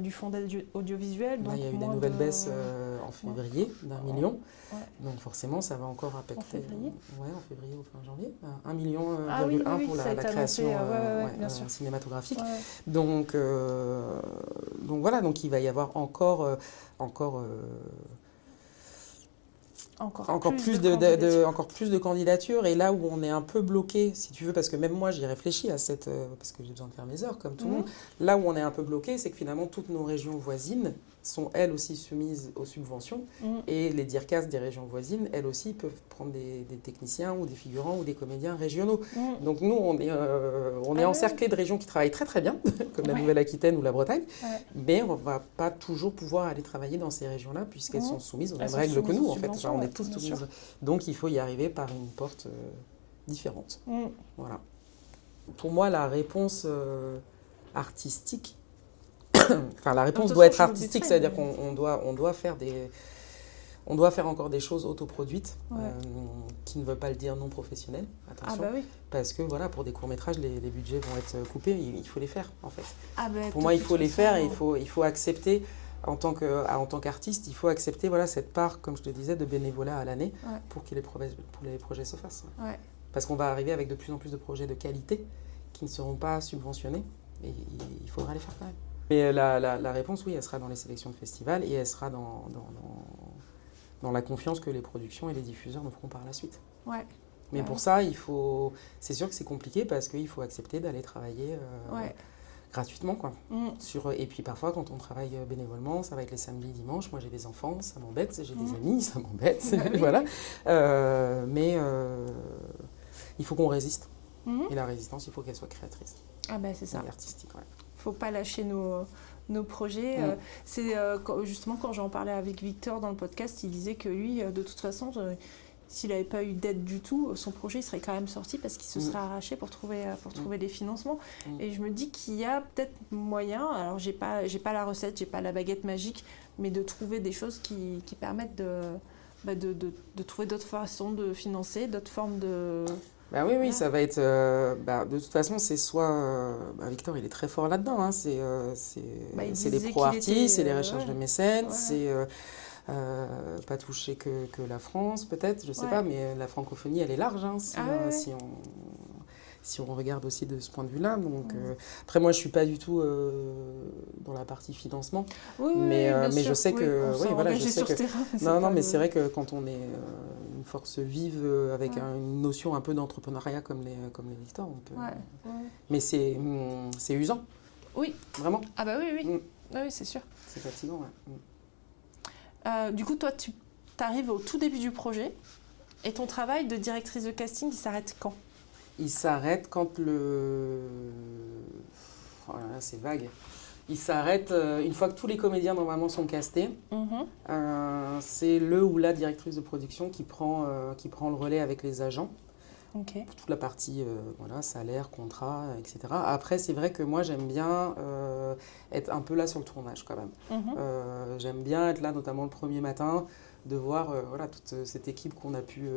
du fonds d'aide audiovisuel. Là, Donc il y a eu des moins nouvelles de... baisses en février d'1 million. Ouais. Donc forcément, ça va encore En affecter. février. Ouais, en février ou fin janvier. 1 million, Ah oui, oui, 1 oui, pour ça a la été annoncé. création Bien sûr. cinématographique. Ouais. Donc voilà, donc il va y avoir encore Encore plus de candidatures. encore plus de candidatures. Et là où on est un peu bloqué, si tu veux, parce que même moi j'y réfléchis parce que j'ai besoin de faire mes heures comme tout le monde. Là où on est un peu bloqué, c'est que finalement toutes nos régions voisines sont elles aussi soumises aux subventions. Et les DIRCAS des régions voisines, elles aussi peuvent prendre des techniciens ou des figurants ou des comédiens régionaux. Donc nous, on est encerclé de régions qui travaillent très très bien, comme la Nouvelle-Aquitaine ou la Bretagne. Mais on ne va pas toujours pouvoir aller travailler dans ces régions-là puisqu'elles sont soumises aux mêmes règles que nous. En fait, enfin, on est tous soumis. Donc il faut y arriver par une porte différente. Voilà. Pour moi, la réponse artistique, enfin la réponse doit être artistique, c'est-à-dire qu'on doit faire on doit faire encore des choses autoproduites, qui ne veut pas le dire non professionnelles, attention, parce que voilà, pour des courts-métrages, les budgets vont être coupés, il faut les faire en fait. Pour moi, il faut les faire, et il faut accepter, en tant qu'artiste, il faut accepter voilà, cette part, comme je te disais, de bénévolat à l'année pour que les projets se fassent. Parce qu'on va arriver avec de plus en plus de projets de qualité qui ne seront pas subventionnés, et il faudra les faire quand même. Mais la réponse, oui, elle sera dans les sélections de festivals, et elle sera dans la confiance que les productions et les diffuseurs nous feront par la suite. Mais pour ça, c'est sûr que c'est compliqué parce qu'il faut accepter d'aller travailler gratuitement, quoi. Et puis parfois, quand on travaille bénévolement, ça va être les samedis, dimanches. Moi, j'ai des enfants, ça m'embête. J'ai des amis, ça m'embête. Voilà. Mais il faut qu'on résiste. Et la résistance, il faut qu'elle soit créatrice. Ah ben c'est ça. Et artistique, Faut pas lâcher nos projets. C'est justement quand j'en parlais avec Victor dans le podcast, il disait que lui, de toute façon, s'il n'avait pas eu d'aide du tout, son projet serait quand même sorti parce qu'il se serait arraché pour trouver des financements. Et je me dis qu'il y a peut-être moyen, alors j'ai pas la recette, j'ai pas la baguette magique, mais de trouver des choses qui permettent de trouver d'autres façons de financer, d'autres formes de... Bah oui, ça va être... de toute façon, c'est soit... Victor, il est très fort là-dedans. Hein, c'est les pro-artistes, c'est les recherches de mécènes, c'est pas toucher que la France, peut-être, je sais pas, mais la francophonie, elle est large, hein, si on regarde aussi de ce point de vue-là. Donc, après, moi, je suis pas du tout dans la partie financement, mais je sais que... mais c'est vrai que quand on est une force vive avec une notion un peu d'entrepreneuriat comme les Victor, on peut... Mais c'est usant. Oui. Vraiment. Ah bah oui, c'est sûr. C'est fatigant, du coup, toi, tu arrives au tout début du projet et ton travail de directrice de casting, il s'arrête quand ? Il s'arrête quand Oh là là, c'est vague. Il s'arrête une fois que tous les comédiens normalement sont castés. C'est le ou la directrice de production qui prend le relais avec les agents. Pour toute la partie salaire, contrat, etc. Après, c'est vrai que moi, j'aime bien être un peu là sur le tournage quand même. J'aime bien être là, notamment le premier matin, de voir toute cette équipe qu'on a pu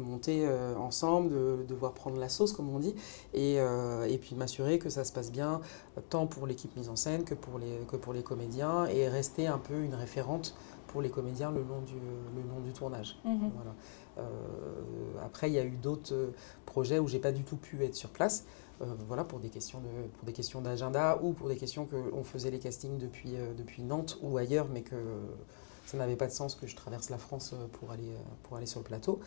monter ensemble, de voir prendre la sauce, comme on dit, et puis m'assurer que ça se passe bien, tant pour l'équipe mise en scène que pour les comédiens, et rester un peu une référente pour les comédiens le long du tournage. Voilà. Après, il y a eu d'autres projets où j'ai pas du tout pu être sur place, pour des questions d'agenda ou pour des questions qu'on faisait les castings depuis Nantes ou ailleurs, mais que ça n'avait pas de sens que je traverse la France pour aller sur le plateau.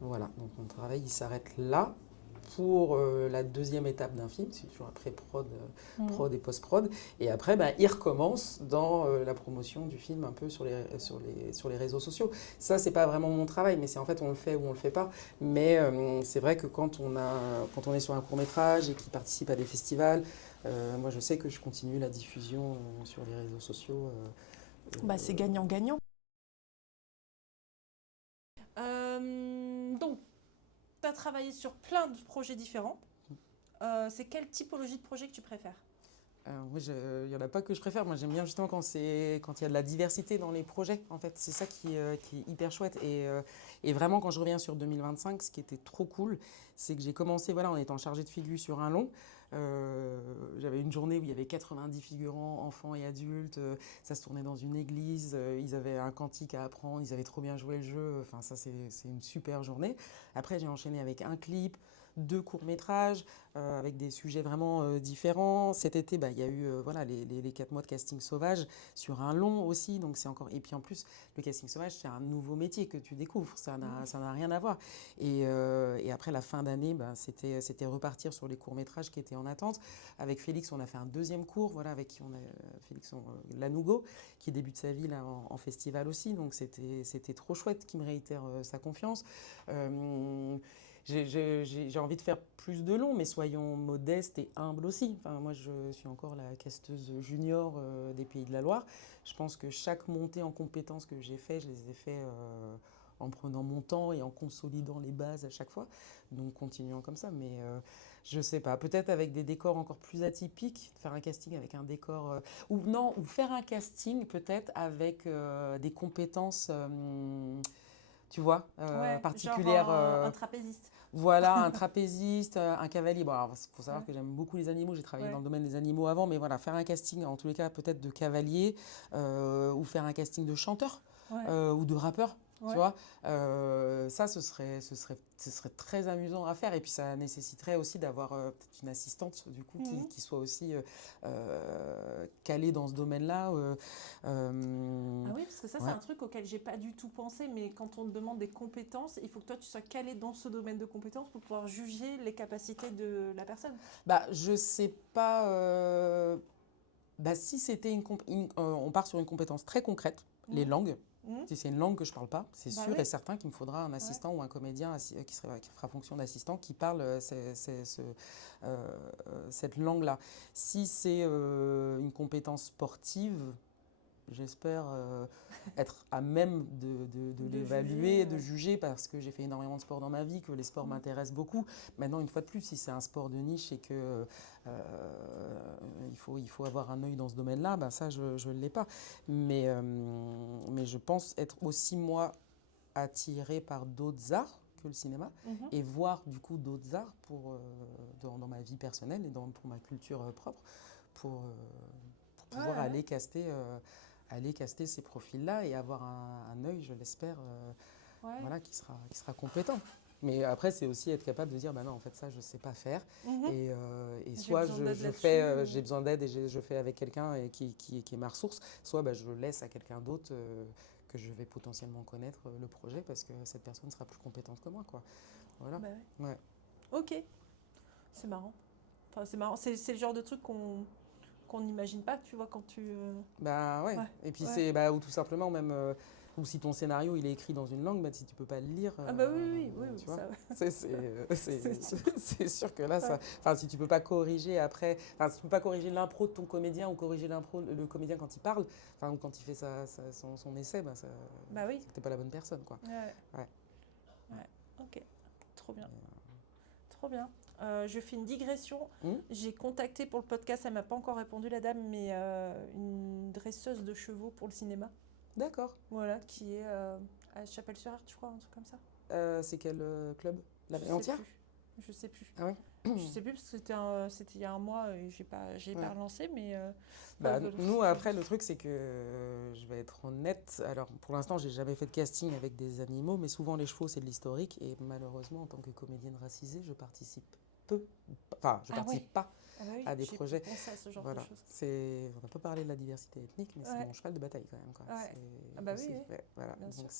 Voilà, donc mon travail, il s'arrête là pour la deuxième étape d'un film, c'est toujours après prod et post-prod. Et après, il recommence dans la promotion du film un peu sur les réseaux sociaux. Ça, c'est pas vraiment mon travail, mais c'est en fait, on le fait ou on le fait pas. Mais c'est vrai que quand on est sur un court-métrage et qu'il participe à des festivals, moi, je sais que je continue la diffusion sur les réseaux sociaux. C'est gagnant-gagnant. Donc, tu as travaillé sur plein de projets différents. C'est quelle typologie de projet que tu préfères ? Moi, il n'y en a pas que je préfère. Moi, j'aime bien justement quand il y a de la diversité dans les projets. En fait, c'est ça qui est hyper chouette. Et vraiment, quand je reviens sur 2025, ce qui était trop cool, c'est que j'ai commencé voilà, en étant chargée de figure sur un long. J'avais une journée où il y avait 90 figurants, enfants et adultes. Ça se tournait dans une église. Ils avaient un cantique à apprendre. Ils avaient trop bien joué le jeu. Enfin, ça, c'est une super journée. Après, j'ai enchaîné avec un clip, 2 courts-métrages, avec des sujets vraiment différents. Cet été, bah, il y a eu voilà, les 4 mois de casting sauvage sur un long aussi. Donc c'est encore... Et puis en plus, le casting sauvage, c'est un nouveau métier que tu découvres. Ça n'a rien à voir. Et après la fin d'année, bah, c'était repartir sur les courts-métrages qui étaient en attente. Avec Félix, on a fait un deuxième cours, voilà, avec qui on a Félix Lanougo, qui débute sa vie là, en festival aussi. Donc c'était trop chouette, qui me réitère sa confiance. J'ai envie de faire plus de longs, mais soyons modestes et humbles aussi. Enfin, moi, je suis encore la casteuse junior des Pays de la Loire. Je pense que chaque montée en compétences que j'ai fait, je les ai fait en prenant mon temps et en consolidant les bases à chaque fois. Donc, continuons comme ça. Mais je sais pas, peut-être avec des décors encore plus atypiques, faire un casting avec un décor... ou non, ou faire un casting peut-être avec des compétences... tu vois, Ouais, genre particulières. un trapéziste. Voilà, un trapéziste, un cavalier. Bon, alors, il faut savoir Ouais, que j'aime beaucoup les animaux, j'ai travaillé dans ouais, le domaine des animaux avant, mais voilà, faire un casting, en tous les cas, peut-être de cavalier, ou faire un casting de chanteur, ouais, ou de rappeur, tu ouais. vois. Ça, ce serait très amusant à faire, et puis ça nécessiterait aussi d'avoir peut-être une assistante, du coup, qui, Mhm. qui soit aussi calée dans ce domaine-là. Ah oui, parce que ça, c'est Ouais. un truc auquel j'ai pas du tout pensé, mais quand on te demande des compétences, il faut que toi, tu sois calé dans ce domaine de compétences pour pouvoir juger les capacités de la personne. Bah, je sais pas. Bah, si c'était on part sur une compétence très concrète, les Mhm. langues. Mhm. Si c'est une langue que je parle pas, c'est Bah sûr et oui, certain qu'il me faudra un ouais. assistant ou un comédien qui fera fonction d'assistant qui parle cette langue-là. Si c'est une compétence sportive, j'espère être à même de De l'évaluer, juger. de juger, parce que j'ai fait énormément de sport dans ma vie, que les sports Mhm. m'intéressent beaucoup. Maintenant, une fois de plus, si c'est un sport de niche et que il faut avoir un œil dans ce domaine-là, ben ça, je ne l'ai pas. Mais je pense être aussi, moi, attirée par d'autres arts que le cinéma Mhm. et voir du coup d'autres arts dans ma vie personnelle et pour ma culture propre pour, euh, pour Ouais, pouvoir ouais. aller caster ces profils-là et avoir un œil, je l'espère, Ouais. voilà, qui sera compétent. Mais après, c'est aussi être capable de dire, bah non, en fait, ça, je ne sais pas faire. Mhm. Et J'ai soit besoin je, d'aide je fais, là-dessus. j'ai besoin d'aide et je fais avec quelqu'un et qui est ma ressource, soit bah, je laisse à quelqu'un d'autre que je vais potentiellement connaître le projet parce que cette personne sera plus compétente que moi, quoi. Voilà. Bah ouais. Ouais. Ok, c'est marrant. Enfin, c'est marrant. C'est le genre de truc qu'on n'imagine pas, tu vois, quand tu. Bah ouais. Ouais, Et puis ouais. c'est bah, ou tout simplement même ou si ton scénario il est écrit dans une langue, bah, si tu peux pas le lire, Ah bah oui, oui, oui, oui, tu vois, ça, c'est sûr. c'est sûr que là ça, Ouais. enfin si tu peux pas corriger après, enfin si tu peux pas corriger l'impro de ton comédien ou corriger l'impro le comédien quand il parle, enfin ou quand il fait son essai, bah ça, Bah oui. c'est que t'es pas la bonne personne quoi. Ouais, Ouais. ouais. Ok, trop bien. Trop bien. Je fais une digression. Hum, J'ai contacté pour le podcast, elle m'a pas encore répondu la dame, mais une dresseuse de chevaux pour le cinéma. d'accord. Voilà, qui est à Chapelle-sur-Art, je crois, un truc comme ça. C'est quel club? La Je Vallée sais entière? plus. Je sais plus. Ah ouais. Je sais plus parce que c'était il y a un mois et j'ai pas Ouais. relancé, mais enfin, Bah, nous, je- après, le truc, c'est que je vais être honnête. Alors, pour l'instant, j'ai jamais fait de casting avec des animaux, mais souvent, les chevaux, c'est de l'historique. Et malheureusement, en tant que comédienne racisée, je participe peu. Enfin, je Ah ouais. participe pas Ah bah oui, à des j'ai pas projets. pensé à ce genre de Voilà. choses. On n'a pas parlé de la diversité ethnique, mais c'est Ouais, mon cheval de bataille quand même, quoi. ouais. C'est Ah bah oui, aussi. oui, Ouais, voilà. bien sûr. Donc,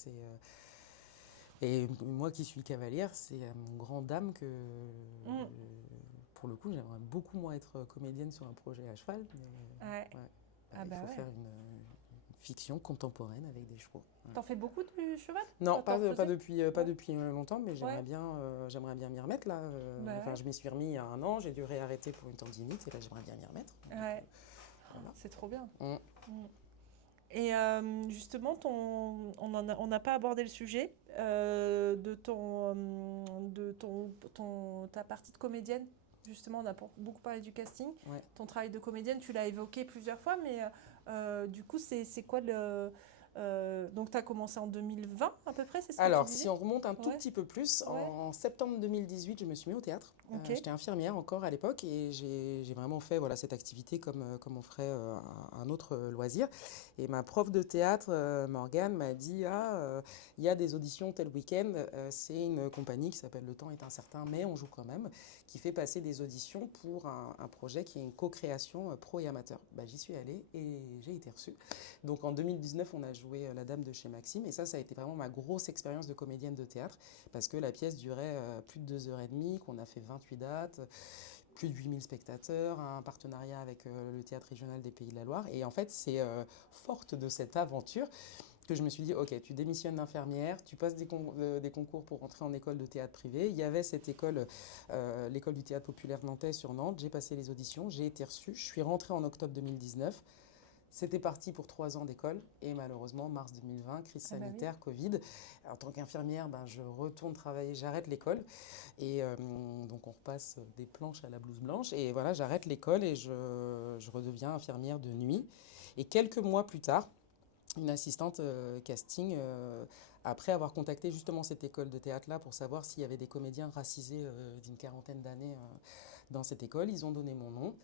et moi qui suis cavalière, c'est à mon grand dame que, Mm. pour le coup, j'aimerais beaucoup moins être comédienne sur un projet à cheval. Ouais. Mais ouais, Ah il bah faut ouais. faire une fiction contemporaine avec des chevaux. Ouais. T'en fais beaucoup du cheval? Non, Enfin, t'en pas faisais? depuis, pas Ouais. depuis longtemps, mais Ouais. j'aimerais bien m'y remettre là. Bah Enfin, ouais. je m'y suis remis il y a un an, j'ai dû réarrêter pour une tendinite et là j'aimerais bien m'y remettre. Donc, Ouais. voilà. C'est trop bien. Mm. Mm. Et justement, on n'a pas abordé le sujet de ta partie de comédienne. justement, on a beaucoup parlé du casting. Ouais. Ton travail de comédienne, tu l'as évoqué plusieurs fois, mais du coup, c'est quoi le... donc, tu as commencé en 2020 à peu près, c'est ce que tu Alors, disais? si on remonte un tout Ouais, petit peu plus, ouais, en septembre 2018, je me suis mis au théâtre. ok. J'étais infirmière encore à l'époque et j'ai vraiment fait voilà, cette activité comme on ferait un autre loisir. Et ma prof de théâtre, Morgane, m'a dit, il y a des auditions tel week-end. C'est une compagnie qui s'appelle Le Temps est incertain, mais on joue quand même, qui fait passer des auditions pour un projet qui est une co-création pro et amateur. Bah, j'y suis allée et j'ai été reçue. Donc en 2019, on a joué La Dame de chez Maxime et ça a été vraiment ma grosse expérience de comédienne de théâtre parce que la pièce durait plus de 2 heures et demie, qu'on a fait 28 dates, plus de 8000 spectateurs, un partenariat avec le Théâtre régional des Pays de la Loire. Et en fait, c'est forte de cette aventure que je me suis dit, ok, tu démissionnes d'infirmière, tu passes des concours pour rentrer en école de théâtre privé. Il y avait cette école, l'école du théâtre populaire nantais sur Nantes. J'ai passé les auditions, j'ai été reçue. Je suis rentrée en octobre 2019. C'était parti pour 3 ans d'école et malheureusement, mars 2020, crise Ah bah oui. sanitaire, Covid. En tant qu'infirmière, je retourne travailler, j'arrête l'école et donc on repasse des planches à la blouse blanche et voilà, j'arrête l'école et je redeviens infirmière de nuit. Et quelques mois plus tard, une assistante casting, après avoir contacté justement cette école de théâtre-là pour savoir s'il y avait des comédiens racisés d'une quarantaine d'années dans cette école, ils ont donné mon nom.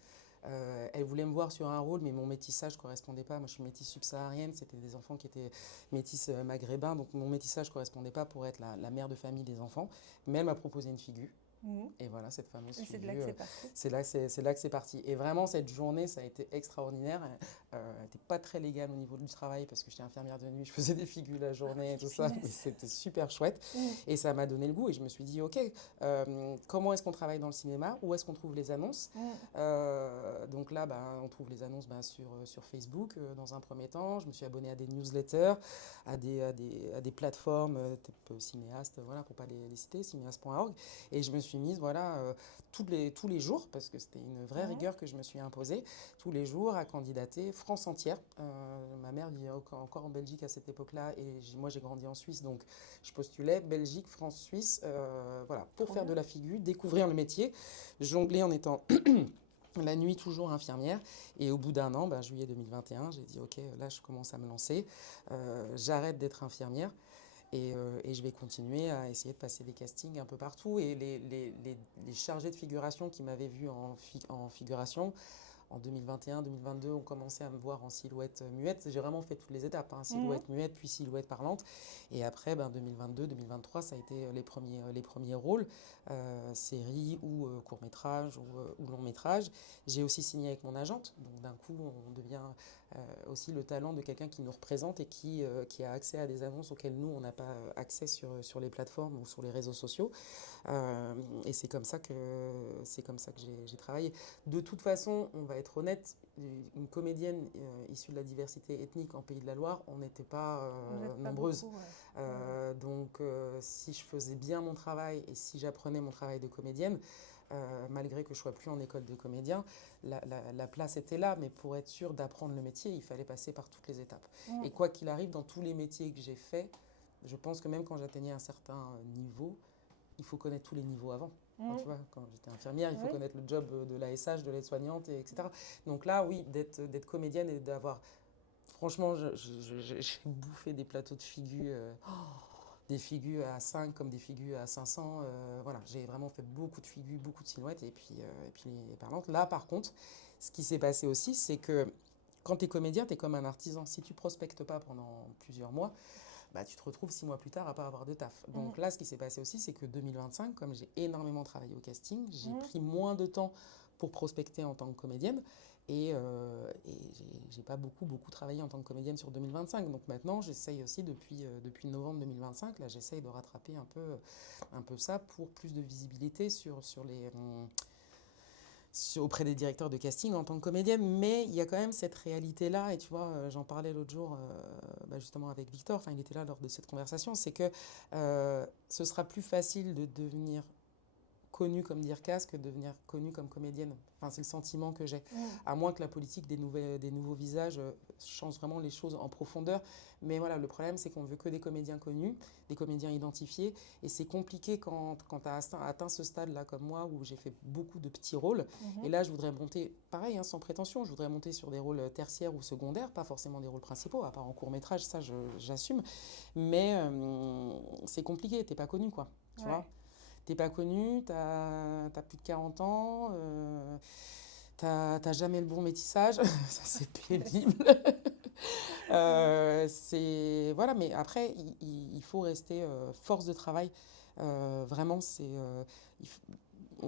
Elle voulait me voir sur un rôle, mais mon métissage ne correspondait pas. Moi, je suis métisse subsaharienne. C'était des enfants qui étaient métisses maghrébins. Donc, mon métissage ne correspondait pas pour être la mère de famille des enfants. Mais elle m'a proposé une figure. Mhm. Et voilà, cette fameuse Et c'est de là que figure, c'est parti. c'est là que c'est parti. Et vraiment, cette journée, ça a été extraordinaire. Elle n'était pas très légale au niveau du travail parce que j'étais infirmière de nuit, je faisais des figures la journée et tout ça, mais c'était super chouette. Mhm. Et ça m'a donné le goût et je me suis dit, ok, comment est-ce qu'on travaille dans le cinéma? Où est-ce qu'on trouve les annonces? Mhm. Donc là, on trouve les annonces sur Facebook dans un premier temps. Je me suis abonnée à des newsletters, à des plateformes type cinéaste, voilà, pour pas les citer, cinéaste.org. Et je me suis mise, voilà, tous les jours, parce que c'était une vraie Mhm. rigueur que je me suis imposée, tous les jours à candidater France entière. Ma mère vivait encore en Belgique à cette époque-là, et moi j'ai grandi en Suisse, donc je postulais Belgique, France, Suisse, voilà, pour Trop faire bien. de la figure, découvrir le métier, jongler en étant la nuit toujours infirmière. Et au bout d'un an, juillet 2021, j'ai dit ok, là je commence à me lancer, j'arrête d'être infirmière. Et je vais continuer à essayer de passer des castings un peu partout. Et les chargés de figuration qui m'avaient vu en figuration, en 2021-2022, on commençait à me voir en silhouette muette. J'ai vraiment fait toutes les étapes, hein, Mhm. silhouette muette, puis silhouette parlante. Et après, 2022-2023, ça a été les premiers rôles, séries ou courts-métrages ou longs-métrages. J'ai aussi signé avec mon agente. Donc d'un coup, on devient aussi le talent de quelqu'un qui nous représente et qui a accès à des annonces auxquelles nous, on n'a pas accès sur les plateformes ou sur les réseaux sociaux. Et c'est comme ça que j'ai travaillé. De toute façon, on va être honnête, une comédienne issue de la diversité ethnique en Pays de la Loire, on n'était pas Vous n'êtes pas nombreuses. beaucoup, ouais. Donc, si je faisais bien mon travail et si j'apprenais mon travail de comédienne, malgré que je sois plus en école de comédien, la place était là, mais pour être sûr d'apprendre le métier, il fallait passer par toutes les étapes. Mhm. Et quoi qu'il arrive, dans tous les métiers que j'ai faits, je pense que même quand j'atteignais un certain niveau, il faut connaître tous les niveaux avant. Enfin, Mhm. tu vois, quand j'étais infirmière, il faut Oui. connaître le job de l'ASH, de l'aide-soignante, etc. Donc là, oui, d'être comédienne et d'avoir... Franchement, j'ai bouffé des plateaux de figures, des figures à 5 comme des figures à 500. Voilà, j'ai vraiment fait beaucoup de figures, beaucoup de silhouettes et puis les parlantes. Là, par contre, ce qui s'est passé aussi, c'est que quand tu es comédien, tu es comme un artisan. Si tu prospectes pas pendant plusieurs mois, tu te retrouves 6 mois plus tard à pas avoir de taf. Donc Mhm. là, ce qui s'est passé aussi, c'est que 2025, comme j'ai énormément travaillé au casting, j'ai Mhm. pris moins de temps pour prospecter en tant que comédienne et j'ai pas beaucoup travaillé en tant que comédienne sur 2025. Donc maintenant, j'essaye aussi depuis novembre 2025, là, j'essaye de rattraper un peu ça pour plus de visibilité auprès des directeurs de casting en tant que comédienne, mais il y a quand même cette réalité-là, et tu vois, j'en parlais l'autre jour justement avec Victor, enfin il était là lors de cette conversation, c'est que ce sera plus facile de devenir connue comme Dircas que de devenir connue comme comédienne. Enfin, c'est le sentiment que j'ai. À moins que la politique des nouveaux visages change vraiment les choses en profondeur. Mais voilà, le problème, c'est qu'on veut que des comédiens connus, des comédiens identifiés. Et c'est compliqué quand tu as atteint ce stade-là, comme moi, où j'ai fait beaucoup de petits rôles. Et là, je voudrais monter, pareil, hein, sans prétention, je voudrais monter sur des rôles tertiaires ou secondaires, pas forcément des rôles principaux, à part en court-métrage, ça, j'assume. Mais c'est compliqué, t'es pas connu, quoi. Tu vois, t'es pas connu, t'as plus de 40 ans, t'as jamais le bon métissage, ça c'est pénible. Voilà, mais après, il faut rester force de travail. Vraiment,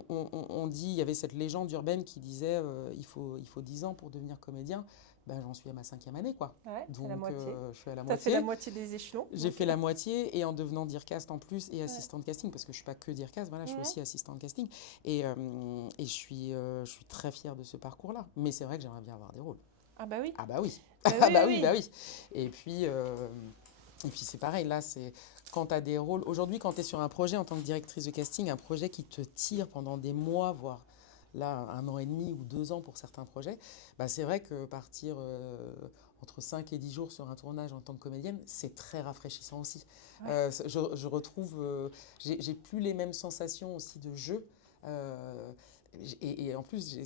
on dit, il y avait cette légende urbaine qui disait il faut 10 ans pour devenir comédien. Ben, j'en suis à ma 5e année, quoi. Ouais, Donc, la moitié. je suis à la T'as fait moitié. la moitié des échelons. J'ai fait la moitié et en devenant Dircast en plus et assistante casting, parce que je ne suis pas que Dircast, voilà, je suis aussi assistante casting. Et je suis très fière de ce parcours-là. Mais c'est vrai que j'aimerais bien avoir des rôles. Ah bah oui. Ah bah oui. Bah Ah oui, bah oui, oui, bah oui. Et puis c'est pareil, là, c'est quand tu as des rôles. Aujourd'hui, quand tu es sur un projet en tant que directrice de casting, un projet qui te tire pendant des mois, voire là, 1 an et demi ou 2 ans pour certains projets, bah, c'est vrai que partir entre 5 et 10 jours sur un tournage en tant que comédienne, c'est très rafraîchissant aussi. Je retrouve, j'ai plus les mêmes sensations aussi de jeu. Et en plus,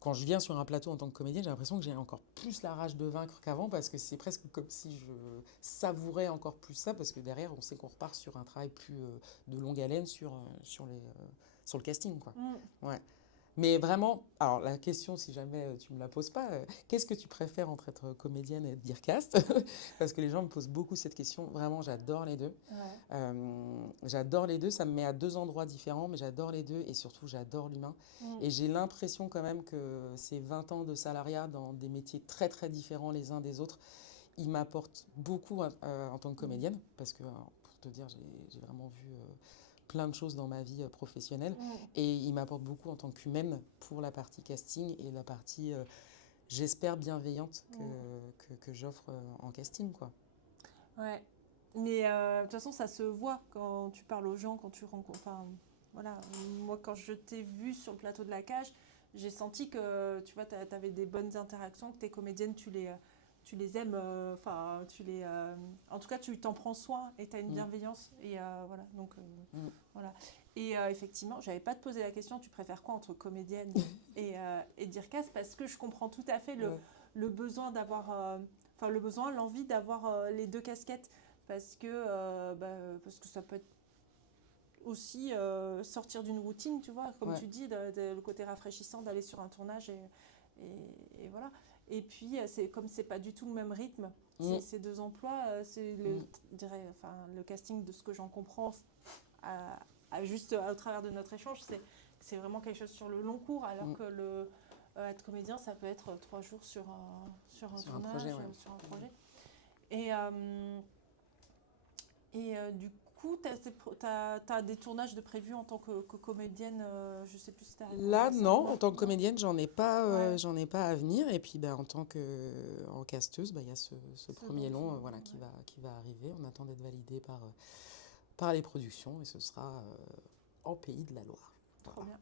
quand je viens sur un plateau en tant que comédienne, j'ai l'impression que j'ai encore plus la rage de vaincre qu'avant parce que c'est presque comme si je savourais encore plus ça parce que derrière, on sait qu'on repart sur un travail plus de longue haleine sur le casting, quoi. Ouais. Mais vraiment, alors la question, si jamais tu me la poses pas, qu'est-ce que tu préfères entre être comédienne et être Dircast? Parce que les gens me posent beaucoup cette question. Vraiment, j'adore les deux. J'adore les deux. Ça me met à 2 endroits différents, mais j'adore les deux et surtout, j'adore l'humain. Et j'ai l'impression quand même que ces 20 ans de salariat dans des métiers très, très différents les uns des autres, ils m'apportent beaucoup en tant que comédienne. Parce que, pour te dire, j'ai vraiment vu plein de choses dans ma vie professionnelle et il m'apporte beaucoup en tant qu'humaine pour la partie casting et la partie, j'espère, bienveillante que j'offre en casting, quoi. Ouais. Mais de toute façon, ça se voit quand tu parles aux gens, quand tu rencontres. Enfin, voilà. Moi, quand je t'ai vu sur le plateau de la cage, j'ai senti que tu vois, tu avais des bonnes interactions, que tes comédiennes, tu les aimes. Enfin, en tout cas, tu t'en prends soin et tu as une bienveillance. Et voilà. Donc, voilà. Et effectivement, j'avais pas te poser la question, tu préfères quoi entre comédienne et Dircas, parce que je comprends tout à fait le besoin d'avoir. Enfin, le besoin, l'envie d'avoir les deux casquettes parce que ça peut être aussi sortir d'une routine, tu vois, comme tu dis, le côté rafraîchissant d'aller sur un tournage et voilà. Et puis, comme c'est pas du tout le même rythme, ces deux emplois, c'est le casting de ce que j'en comprends juste au travers de notre échange, c'est vraiment quelque chose sur le long cours, alors que être comédien, ça peut être 3 jours sur un tournage, sur un projet. Et du coup, tu as des tournages de prévus en tant que comédienne, je ne sais plus si tu as... Là, non, en tant que comédienne, j'en ai pas à venir. Et puis, en tant en casteuse, il y a ce premier long qui va arriver. On attend d'être validé par les productions et ce sera en Pays de la Loire. Trop bien.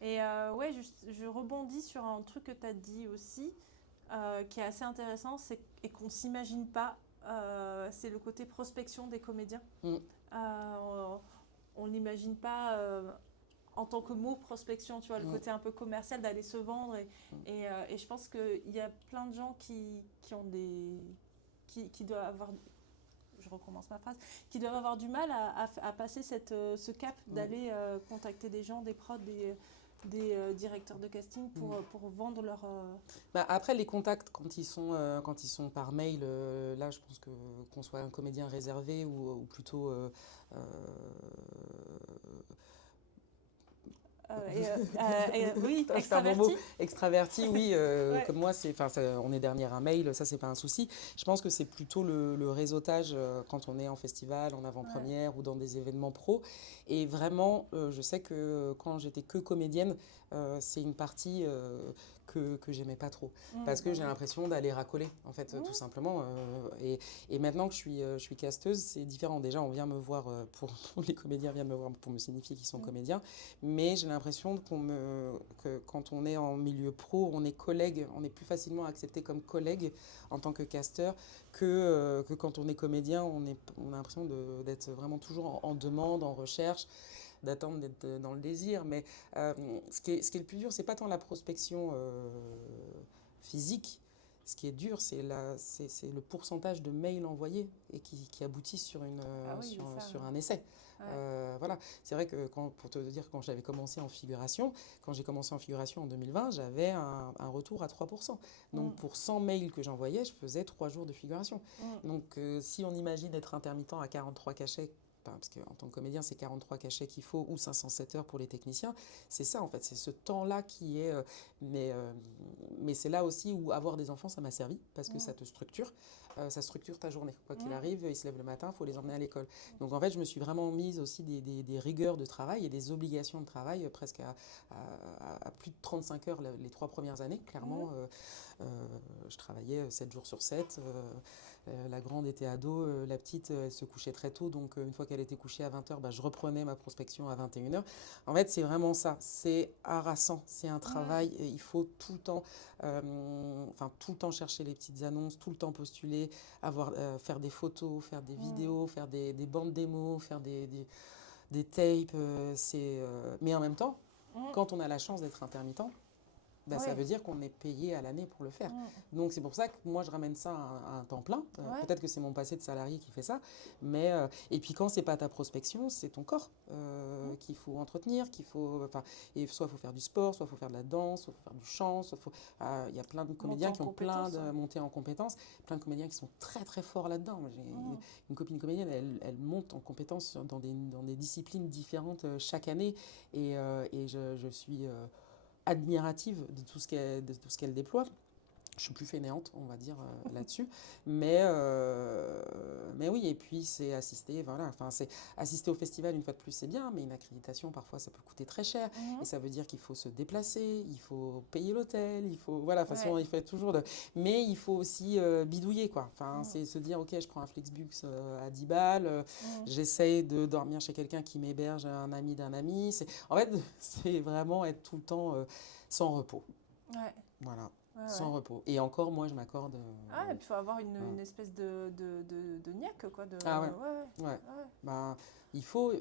Et je rebondis sur un truc que tu as dit aussi, qui est assez intéressant, et qu'on ne s'imagine pas, c'est le côté prospection des comédiens. On n'imagine pas en tant que mot prospection, tu vois, le côté un peu commercial d'aller se vendre. Et je pense qu'il y a plein de gens qui doivent avoir... Je recommence ma phrase, qui doivent avoir du mal à passer ce cap d'aller contacter des gens, des prods, des directeurs de casting pour vendre leur... Après, les contacts, quand ils sont par mail, là, je pense qu'on soit un comédien réservé ou plutôt... Oui, C'est un bon mot. extraverti. Extraverti, oui. Ouais. Comme moi, on est derrière un mail, ça, c'est pas un souci. Je pense que c'est plutôt le réseautage quand on est en festival, en Ouais. avant-première ou dans des événements pro. Et vraiment, je sais que quand j'étais que comédienne, c'est une partie que j'aimais pas trop. Parce que Bah j'ai oui. l'impression d'aller racoler, en fait, tout Mm. simplement. Et maintenant que je suis casteuse, c'est différent. Déjà, on vient me voir, les comédiens viennent me voir pour me signifier qu'ils sont Mm. comédiens. Mais j'ai l'impression que quand on est en milieu pro, on est collègue, on est plus facilement accepté comme collègue en tant que casteur que quand on est comédien, on a l'impression d'être vraiment toujours en demande, en recherche, d'attendre d'être dans le désir. Mais ce qui est le plus dur, c'est pas tant la prospection physique. Ce qui est dur, c'est le pourcentage de mails envoyés et qui aboutissent Ah oui, ça. sur un essai. Ouais. Voilà, c'est vrai que pour te dire, quand j'avais commencé en figuration, quand j'ai commencé en figuration en 2020, j'avais un retour à 3%. Donc Mm. pour 100 mails que j'envoyais, je faisais 3 jours de figuration. Mm. Donc si on imagine être intermittent à 43 cachets, parce qu'en tant que comédien, c'est 43 cachets qu'il faut, ou 507 heures pour les techniciens. C'est ça, en fait, c'est ce temps-là qui est... mais mais c'est là aussi où avoir des enfants, ça m'a servi, parce que Mm. ça te structure, ça structure ta journée. Quoi qu'il Mm. arrive, ils se lèvent le matin, il faut les emmener à l'école. Donc en fait, je me suis vraiment mise aussi des rigueurs de travail et des obligations de travail, presque à plus de 35 heures les 3 premières années. Mm. Clairement, je travaillais 7 jours sur 7. La grande était ado, la petite, elle se couchait très tôt, donc une fois qu'elle était couchée à 20 heures, bah, je reprenais ma prospection à 21 heures. En fait, c'est vraiment ça, c'est harassant, c'est un Mm. travail, et il faut tout le temps, tout le temps chercher les petites annonces, tout le temps postuler, faire des photos, faire des Mm. vidéos, faire des bandes démos, faire des tapes, mais en même temps, Mm. quand on a la chance d'être intermittent, bah, ça Ouais. veut dire qu'on est payé à l'année pour le faire. Mm. Donc c'est pour ça que moi je ramène ça à un temps plein. Ouais. Peut-être que c'est mon passé de salarié qui fait ça, mais et puis quand c'est pas ta prospection, c'est ton corps Mm. qu'il faut entretenir, et soit il faut faire du sport, soit il faut faire de la danse, soit il faut faire du chant, il y a plein de Monter comédiens en qui ont plein compétence. de Ouais. montées en compétences, plein de comédiens qui sont très très forts là-dedans. Moi, j'ai Mm. une copine comédienne, elle monte en compétences dans des disciplines différentes chaque année, et je suis admirative de tout ce qu'elle déploie. Je suis plus fainéante, on va dire, là-dessus. Mais oui, et puis c'est assister, voilà, c'est assister au festival une fois de plus, c'est bien, mais une accréditation, parfois, ça peut coûter très cher. Et Mm. ça veut dire qu'il faut se déplacer, il faut payer l'hôtel, il faut, voilà, de toute façon, Ouais. il faut être toujours de... Mais il faut aussi bidouiller, quoi. Mm. C'est se dire, ok, je prends un Flixbus à 10 balles, Mm. j'essaye de dormir chez quelqu'un qui m'héberge, un ami d'un ami. En fait, c'est vraiment être tout le temps sans repos. Ouais. Voilà, Ouais, sans ouais. repos. Et encore, moi, je m'accorde. Ah, et puis il faut avoir Un- une espèce de niaque, quoi. Ah ouais, Ouais, ouais. ouais. Ouais. Ben, il faut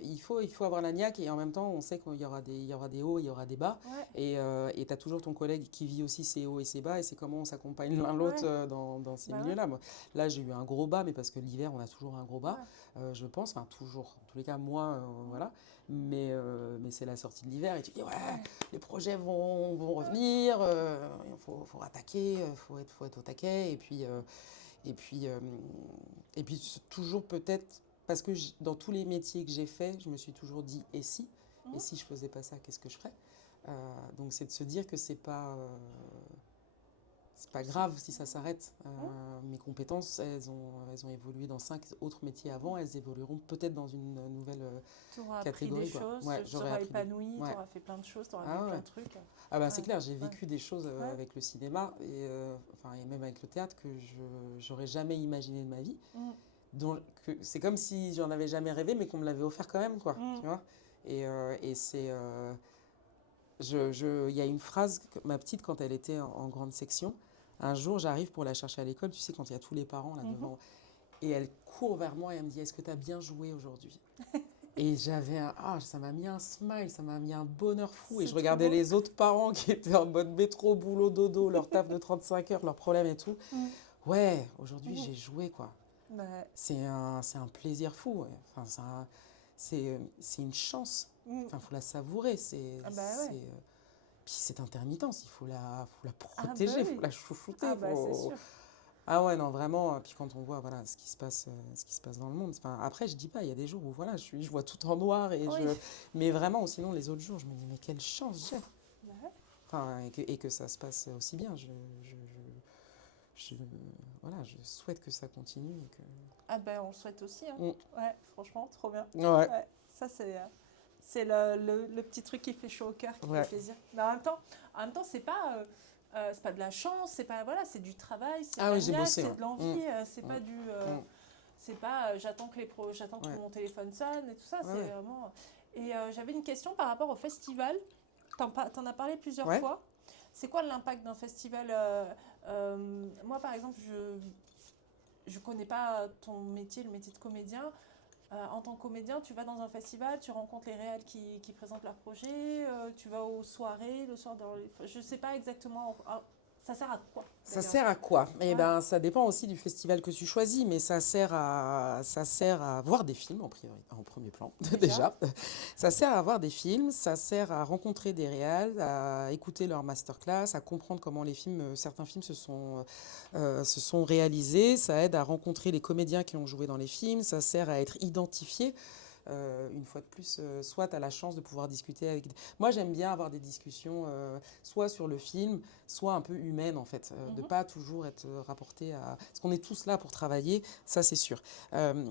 avoir la niaque, et en même temps, on sait il y aura des hauts, il y aura des bas. Ouais. Et tu as toujours ton collègue qui vit aussi ses hauts et ses bas, et c'est comment on s'accompagne l'un l'autre Ouais. dans ces Bah ouais. milieux-là. Moi, là, j'ai eu un gros bas, mais parce que l'hiver, on a toujours un gros bas, Ouais. je pense. Enfin, toujours. En tous les cas, moi, Mm. voilà. Mais c'est la sortie de l'hiver, et tu dis, ouais, Ouais. les projets vont revenir, faut attaquer, faut être au taquet, et puis, euh, et puis toujours peut-être, parce que dans tous les métiers que j'ai faits, je me suis toujours dit, et Mm. si je faisais pas ça, qu'est-ce que je ferais? Donc c'est de se dire que c'est pas grave si ça s'arrête. Mm. Mes compétences, elles ont évolué dans 5 autres métiers avant, elles évolueront peut-être dans une nouvelle Tu auras appris des catégorie, quoi. choses, Ouais, tu j'aurais seras appris des... épanoui, tu Ouais. auras fait plein de choses, tu auras vu Ah plein ouais. de trucs. Ah bah c'est Ouais. clair, j'ai Ouais. vécu des choses Ouais. avec le cinéma, et même avec le théâtre, que j'aurais jamais imaginé de ma vie. Mm. C'est comme si j'en avais jamais rêvé, mais qu'on me l'avait offert quand même, quoi. Mm. Tu vois? Et c'est... il y a une phrase, ma petite, quand elle était en grande section, un jour, j'arrive pour la chercher à l'école, tu sais, quand il y a tous les parents là Mhm. devant, et elle court vers moi et elle me dit, est-ce que tu as bien joué aujourd'hui? Et ça m'a mis un smile, ça m'a mis un bonheur fou. Et C'est je trop regardais beau. les autres parents qui étaient en mode métro, boulot, dodo, leur taf de 35 heures, leurs problèmes et tout. Mm. Ouais, aujourd'hui, Mhm. j'ai joué, quoi. Bah, C'est un plaisir fou, ouais. C'est une chance. mm. Enfin, faut la savourer. Ah bah ouais. Puis cette intermittence, faut la Ah bah protéger, faut oui. la Ah chouchouter, bah c'est sûr. Ah ouais, non, vraiment. Puis quand on voit voilà, ce qui se passe dans le monde. Enfin, après, je dis pas, il y a des jours où voilà, je vois tout en noir. Oui. Mais vraiment, ou sinon, les autres jours, je me dis, mais quelle chance j'ai. Bah ouais. Enfin, et que ça se passe aussi bien. Je- voilà, je souhaite que ça continue. Ah ben on le souhaite aussi, hein. Mm. Ouais, franchement, trop bien. Ouais, Ouais, ça c'est le petit truc qui fait chaud au cœur, qui fait ouais. plaisir. Mais en même temps, c'est pas de la chance, c'est pas voilà, c'est du travail, c'est de Ah la oui, j'ai niaque, bossé. c'est Ouais. de l'envie, c'est pas du, Mm. c'est pas j'attends que Ouais, mon téléphone sonne et tout ça. ouais, C'est ouais. vraiment. Et j'avais une question par rapport au festival. T'en as parlé plusieurs Ouais. fois. C'est quoi l'impact d'un festival moi, par exemple, je connais pas ton métier, le métier de comédien. En tant que comédien, tu vas dans un festival, tu rencontres les réals qui présentent leurs projets, tu vas aux soirées, le soir dans les... Je sais pas exactement. Ça sert à quoi Ça d'ailleurs? sert à quoi? Eh Ouais, ben, ça dépend aussi du festival que tu choisis, mais ça sert à voir des films en premier plan, déjà. déjà. Ça sert à voir des films, ça sert à rencontrer des réals, à écouter leur masterclass, à comprendre comment certains films se sont réalisés. Ça aide à rencontrer les comédiens qui ont joué dans les films. Ça sert à être identifié. Une fois de plus, soit tu as la chance de pouvoir discuter avec... Moi, j'aime bien avoir des discussions, soit sur le film, soit un peu humaines, en fait. De Mhm. pas toujours être rapporté à... Parce qu'on est tous là pour travailler, ça c'est sûr. Euh,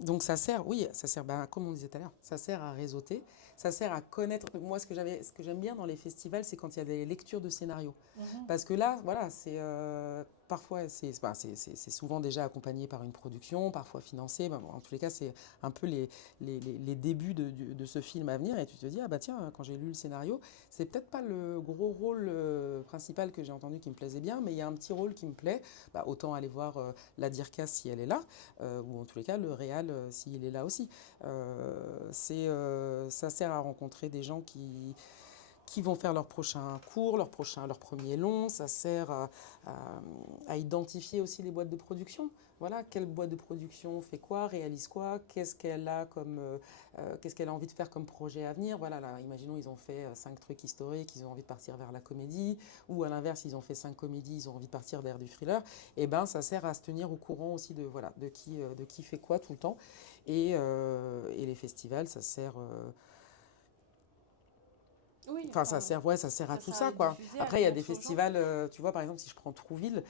donc ça sert, oui, ça sert, ben, comme on disait tout à l'heure, ça sert à réseauter, ça sert à connaître... Moi, ce que j'aime bien dans les festivals, c'est quand il y a des lectures de scénarios. Mhm. Parce que là, voilà, parfois, c'est souvent déjà accompagné par une production, parfois financé. Ben, bon, en tous les cas, c'est un peu les débuts de ce film à venir. Et tu te dis, ah bah tiens, quand j'ai lu le scénario, c'est peut-être pas le gros rôle principal que j'ai entendu qui me plaisait bien, mais il y a un petit rôle qui me plaît. Bah, autant aller voir la Dirka si elle est là, ou en tous les cas, le réal s'il est là aussi. Ça sert à rencontrer des gens qui vont faire leur prochain cours, leur premier long. Ça sert à identifier aussi les boîtes de production. Voilà, quelle boîte de production fait quoi, réalise quoi, qu'est-ce qu'elle a envie de faire comme projet à venir. Voilà, là, imaginons, ils ont fait 5 trucs historiques, ils ont envie de partir vers la comédie, ou à l'inverse, ils ont fait 5 comédies, ils ont envie de partir vers du thriller. Et ben, ça sert à se tenir au courant aussi de qui fait quoi tout le temps. Et les festivals, ça sert. Oui, Enfin, ça enfin, sert, ouais, ça sert à ça tout sert ça, à quoi. diffuser, à Après, il y a des montrer aux gens. festivals, tu vois, par exemple, si je prends Trouville,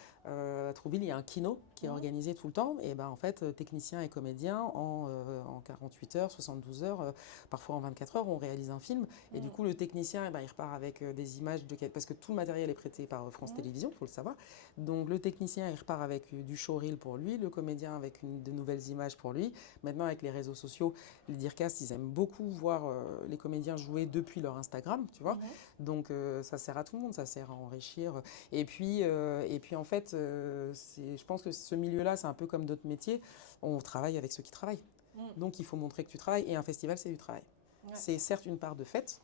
Trouville, il y a un kino qui est Mhm. organisé tout le temps. Et ben, en fait, techniciens et comédiens, en 48 heures, 72 heures, parfois en 24 heures, on réalise un film. Et du Mhm. coup, le technicien, eh ben, il repart avec des images parce que tout le matériel est prêté par France Mhm. Télévisions, il faut le savoir. Donc, le technicien, il repart avec du showreel pour lui, le comédien avec de nouvelles images pour lui. Maintenant, avec les réseaux sociaux, les Dircast, ils aiment beaucoup voir les comédiens jouer depuis leur Instagram, tu vois. Mhm. Donc ça sert à tout le monde, ça sert à enrichir. Et puis en fait, je pense que ce milieu-là, c'est un peu comme d'autres métiers. On travaille avec ceux qui travaillent. Mhm. Donc il faut montrer que tu travailles. Et un festival, c'est du travail. Ouais. C'est certes une part de fête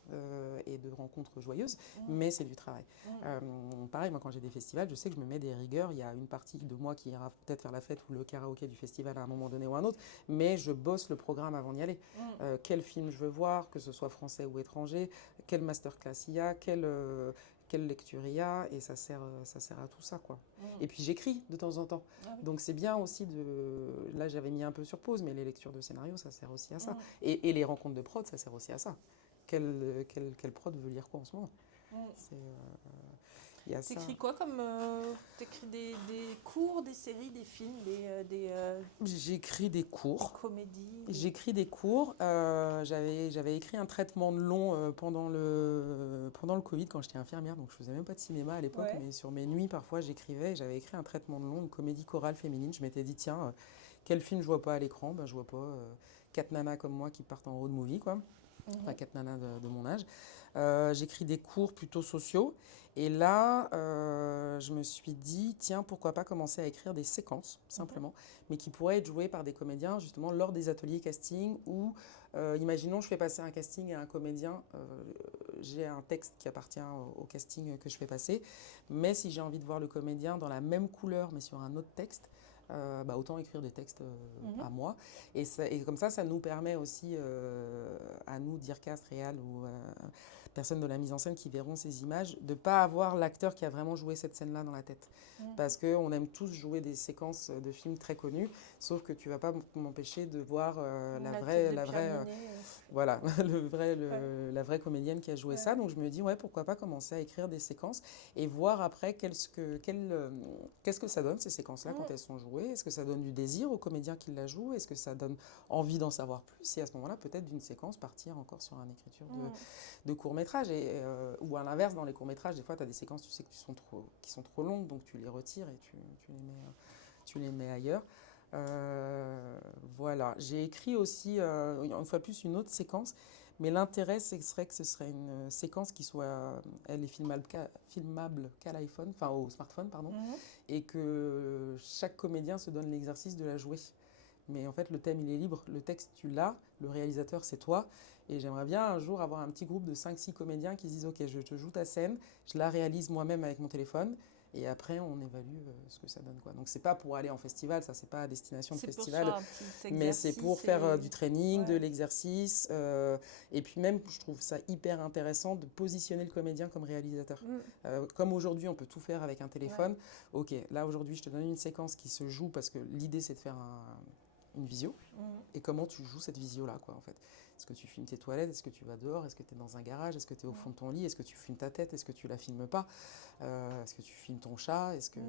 et de rencontres joyeuses, Mhm. mais c'est du travail. Mhm. Pareil, moi quand j'ai des festivals, je sais que je me mets des rigueurs. Il y a une partie de moi qui ira peut-être faire la fête ou le karaoké du festival à un moment donné ou un autre, mais je bosse le programme avant d'y aller. Mhm. Quel film je veux voir, que ce soit français ou étranger, quelle masterclass il y a, quelle lecture il y a, et ça sert à tout ça, quoi. Mhm. Et puis j'écris de temps en temps. Ah oui. Donc c'est bien aussi de... Là j'avais mis un peu sur pause, mais les lectures de scénario, ça sert aussi à ça. Mhm. Et les rencontres de prod, ça sert aussi à ça. Quel prod veut lire quoi en ce moment? Mhm. Il y a ça. T'écris quoi comme t'écris des cours, des séries, des films, J'écris des des cours. comédies, J'écris des cours. J'avais écrit un traitement de long pendant le Covid quand j'étais infirmière, donc je faisais même pas de cinéma à l'époque, Ouais. mais sur mes nuits parfois j'écrivais. Et j'avais écrit un traitement de long, une comédie chorale féminine. Je m'étais dit tiens, quel film je vois pas à l'écran? Ben, je vois pas 4 nanas comme moi qui partent en road movie, quoi. Enfin, Mhm. 4 nanas de mon âge. J'écris des cours plutôt sociaux. Et là, je me suis dit, tiens, pourquoi pas commencer à écrire des séquences, Mhm. simplement, mais qui pourraient être jouées par des comédiens, justement, lors des ateliers casting, où, imaginons, je fais passer un casting à un comédien, j'ai un texte qui appartient au casting que je fais passer, mais si j'ai envie de voir le comédien dans la même couleur, mais sur un autre texte, bah, autant écrire des textes Mhm. à moi. Et comme ça nous permet aussi, à nous, Dircast, Réal, personnes de la mise en scène qui verront ces images, de ne pas avoir l'acteur qui a vraiment joué cette scène-là dans la tête. Parce qu'on aime tous jouer des séquences de films très connus, sauf que tu ne vas pas m'empêcher de voir voilà, la vraie comédienne qui a joué ça. Donc je me dis, pourquoi pas commencer à écrire des séquences et voir après qu'est-ce que ça donne, ces séquences-là, quand elles sont jouées. Est-ce que ça donne du désir au comédien qui la joue? Est-ce que ça donne envie d'en savoir plus? Et à ce moment-là, peut-être d'une séquence, partir encore sur une écriture de court-métrage. Ou à l'inverse, dans les courts-métrages, des fois, tu as des séquences, tu sais, qui sont trop longues, donc tu les retires et tu les mets ailleurs. Voilà. J'ai écrit aussi, une fois plus, une autre séquence. Mais l'intérêt, ce serait que ce serait une séquence qui soit, elle est filmable qu'à l'iPhone, enfin au smartphone, pardon, et que chaque comédien se donne l'exercice de la jouer. Mais en fait, le thème, il est libre. Le texte, tu l'as. Le réalisateur, c'est toi. Et j'aimerais bien un jour avoir un petit groupe de 5-6 comédiens qui se disent « Ok, je te joue ta scène, je la réalise moi-même avec mon téléphone. » Et après, on évalue ce que ça donne, quoi. Donc, c'est pas pour aller en festival, ça, c'est pas à destination de festival. Mais c'est pour faire du training, de l'exercice. Et puis même, je trouve ça hyper intéressant de positionner le comédien comme réalisateur. Comme aujourd'hui, on peut tout faire avec un téléphone. Ok, là, aujourd'hui, je te donne une séquence qui se joue parce que l'idée, c'est de faire une visio. Et comment tu joues cette visio-là, quoi, en fait. Est-ce que tu filmes tes toilettes? Est-ce que tu vas dehors? Est-ce que tu es dans un garage? Est-ce que tu es au fond de ton lit? Est-ce que tu filmes ta tête? Est-ce que tu la filmes pas? Est-ce que tu filmes ton chat? Est-ce que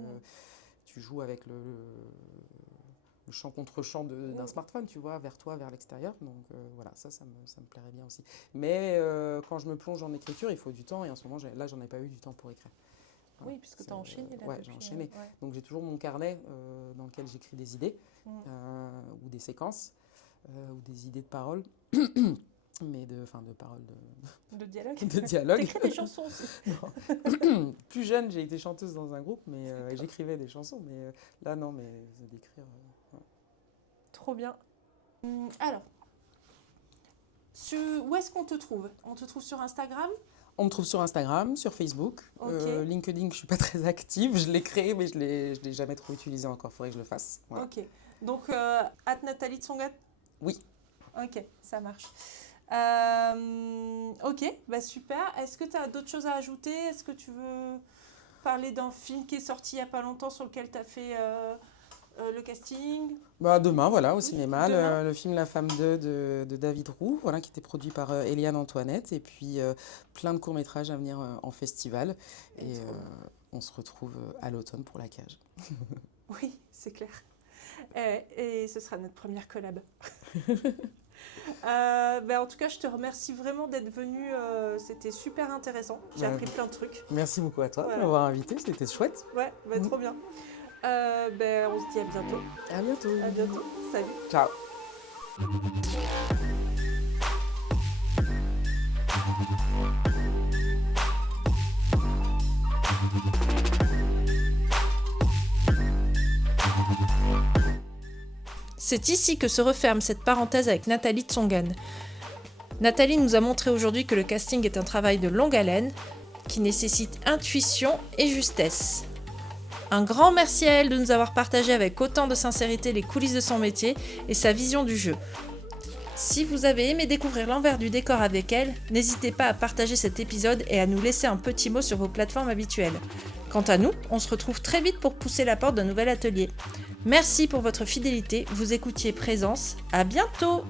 tu joues avec le champ contre champ d'un smartphone, tu vois, vers toi, vers l'extérieur? Donc voilà, ça me plairait bien aussi. Mais quand je me plonge en écriture, il faut du temps. Et en ce moment, là, j'en ai pas eu du temps pour écrire. Oui, puisque tu as enchaîné là. Oui, j'ai enchaîné. Donc j'ai toujours mon carnet dans lequel j'écris des idées ou des séquences ou des idées de paroles. Mais de paroles de dialogue. De dialogue. T'écris des chansons aussi. Plus jeune, j'ai été chanteuse dans un groupe, mais j'écrivais des chansons. Mais là, non, mais d'écrire. Trop bien. Alors, où est-ce qu'on te trouve? On te trouve sur Instagram? On me trouve sur Instagram, sur Facebook. LinkedIn, je ne suis pas très active. Je l'ai créé, mais je l'ai jamais trop utilisé encore. Il faudrait que je le fasse. Voilà. Ok. Donc, @Nathalie Tsongan? Oui. Ok, ça marche. Ok, bah super. Est-ce que tu as d'autres choses à ajouter? Est-ce que tu veux parler d'un film qui est sorti il n'y a pas longtemps sur lequel tu as fait le casting? Demain, voilà, au cinéma, le film La Femme 2 de David Roux, voilà, qui était produit par Eliane Antoinette. Et puis, plein de courts-métrages à venir en festival. Et on se retrouve à l'automne pour La Cage. Oui, c'est clair. Et ce sera notre première collab. En tout cas, je te remercie vraiment d'être venu. C'était super intéressant. J'ai appris plein de trucs. Merci beaucoup à toi de m'avoir invité. C'était chouette. Ouais, trop bien. On se dit à bientôt. À bientôt. À bientôt. Salut. Ciao. C'est ici que se referme cette parenthèse avec Nathalie Tsongan. Nathalie nous a montré aujourd'hui que le casting est un travail de longue haleine qui nécessite intuition et justesse. Un grand merci à elle de nous avoir partagé avec autant de sincérité les coulisses de son métier et sa vision du jeu. Si vous avez aimé découvrir l'envers du décor avec elle, n'hésitez pas à partager cet épisode et à nous laisser un petit mot sur vos plateformes habituelles. Quant à nous, on se retrouve très vite pour pousser la porte d'un nouvel atelier. Merci pour votre fidélité, vous écoutiez Présence, à bientôt!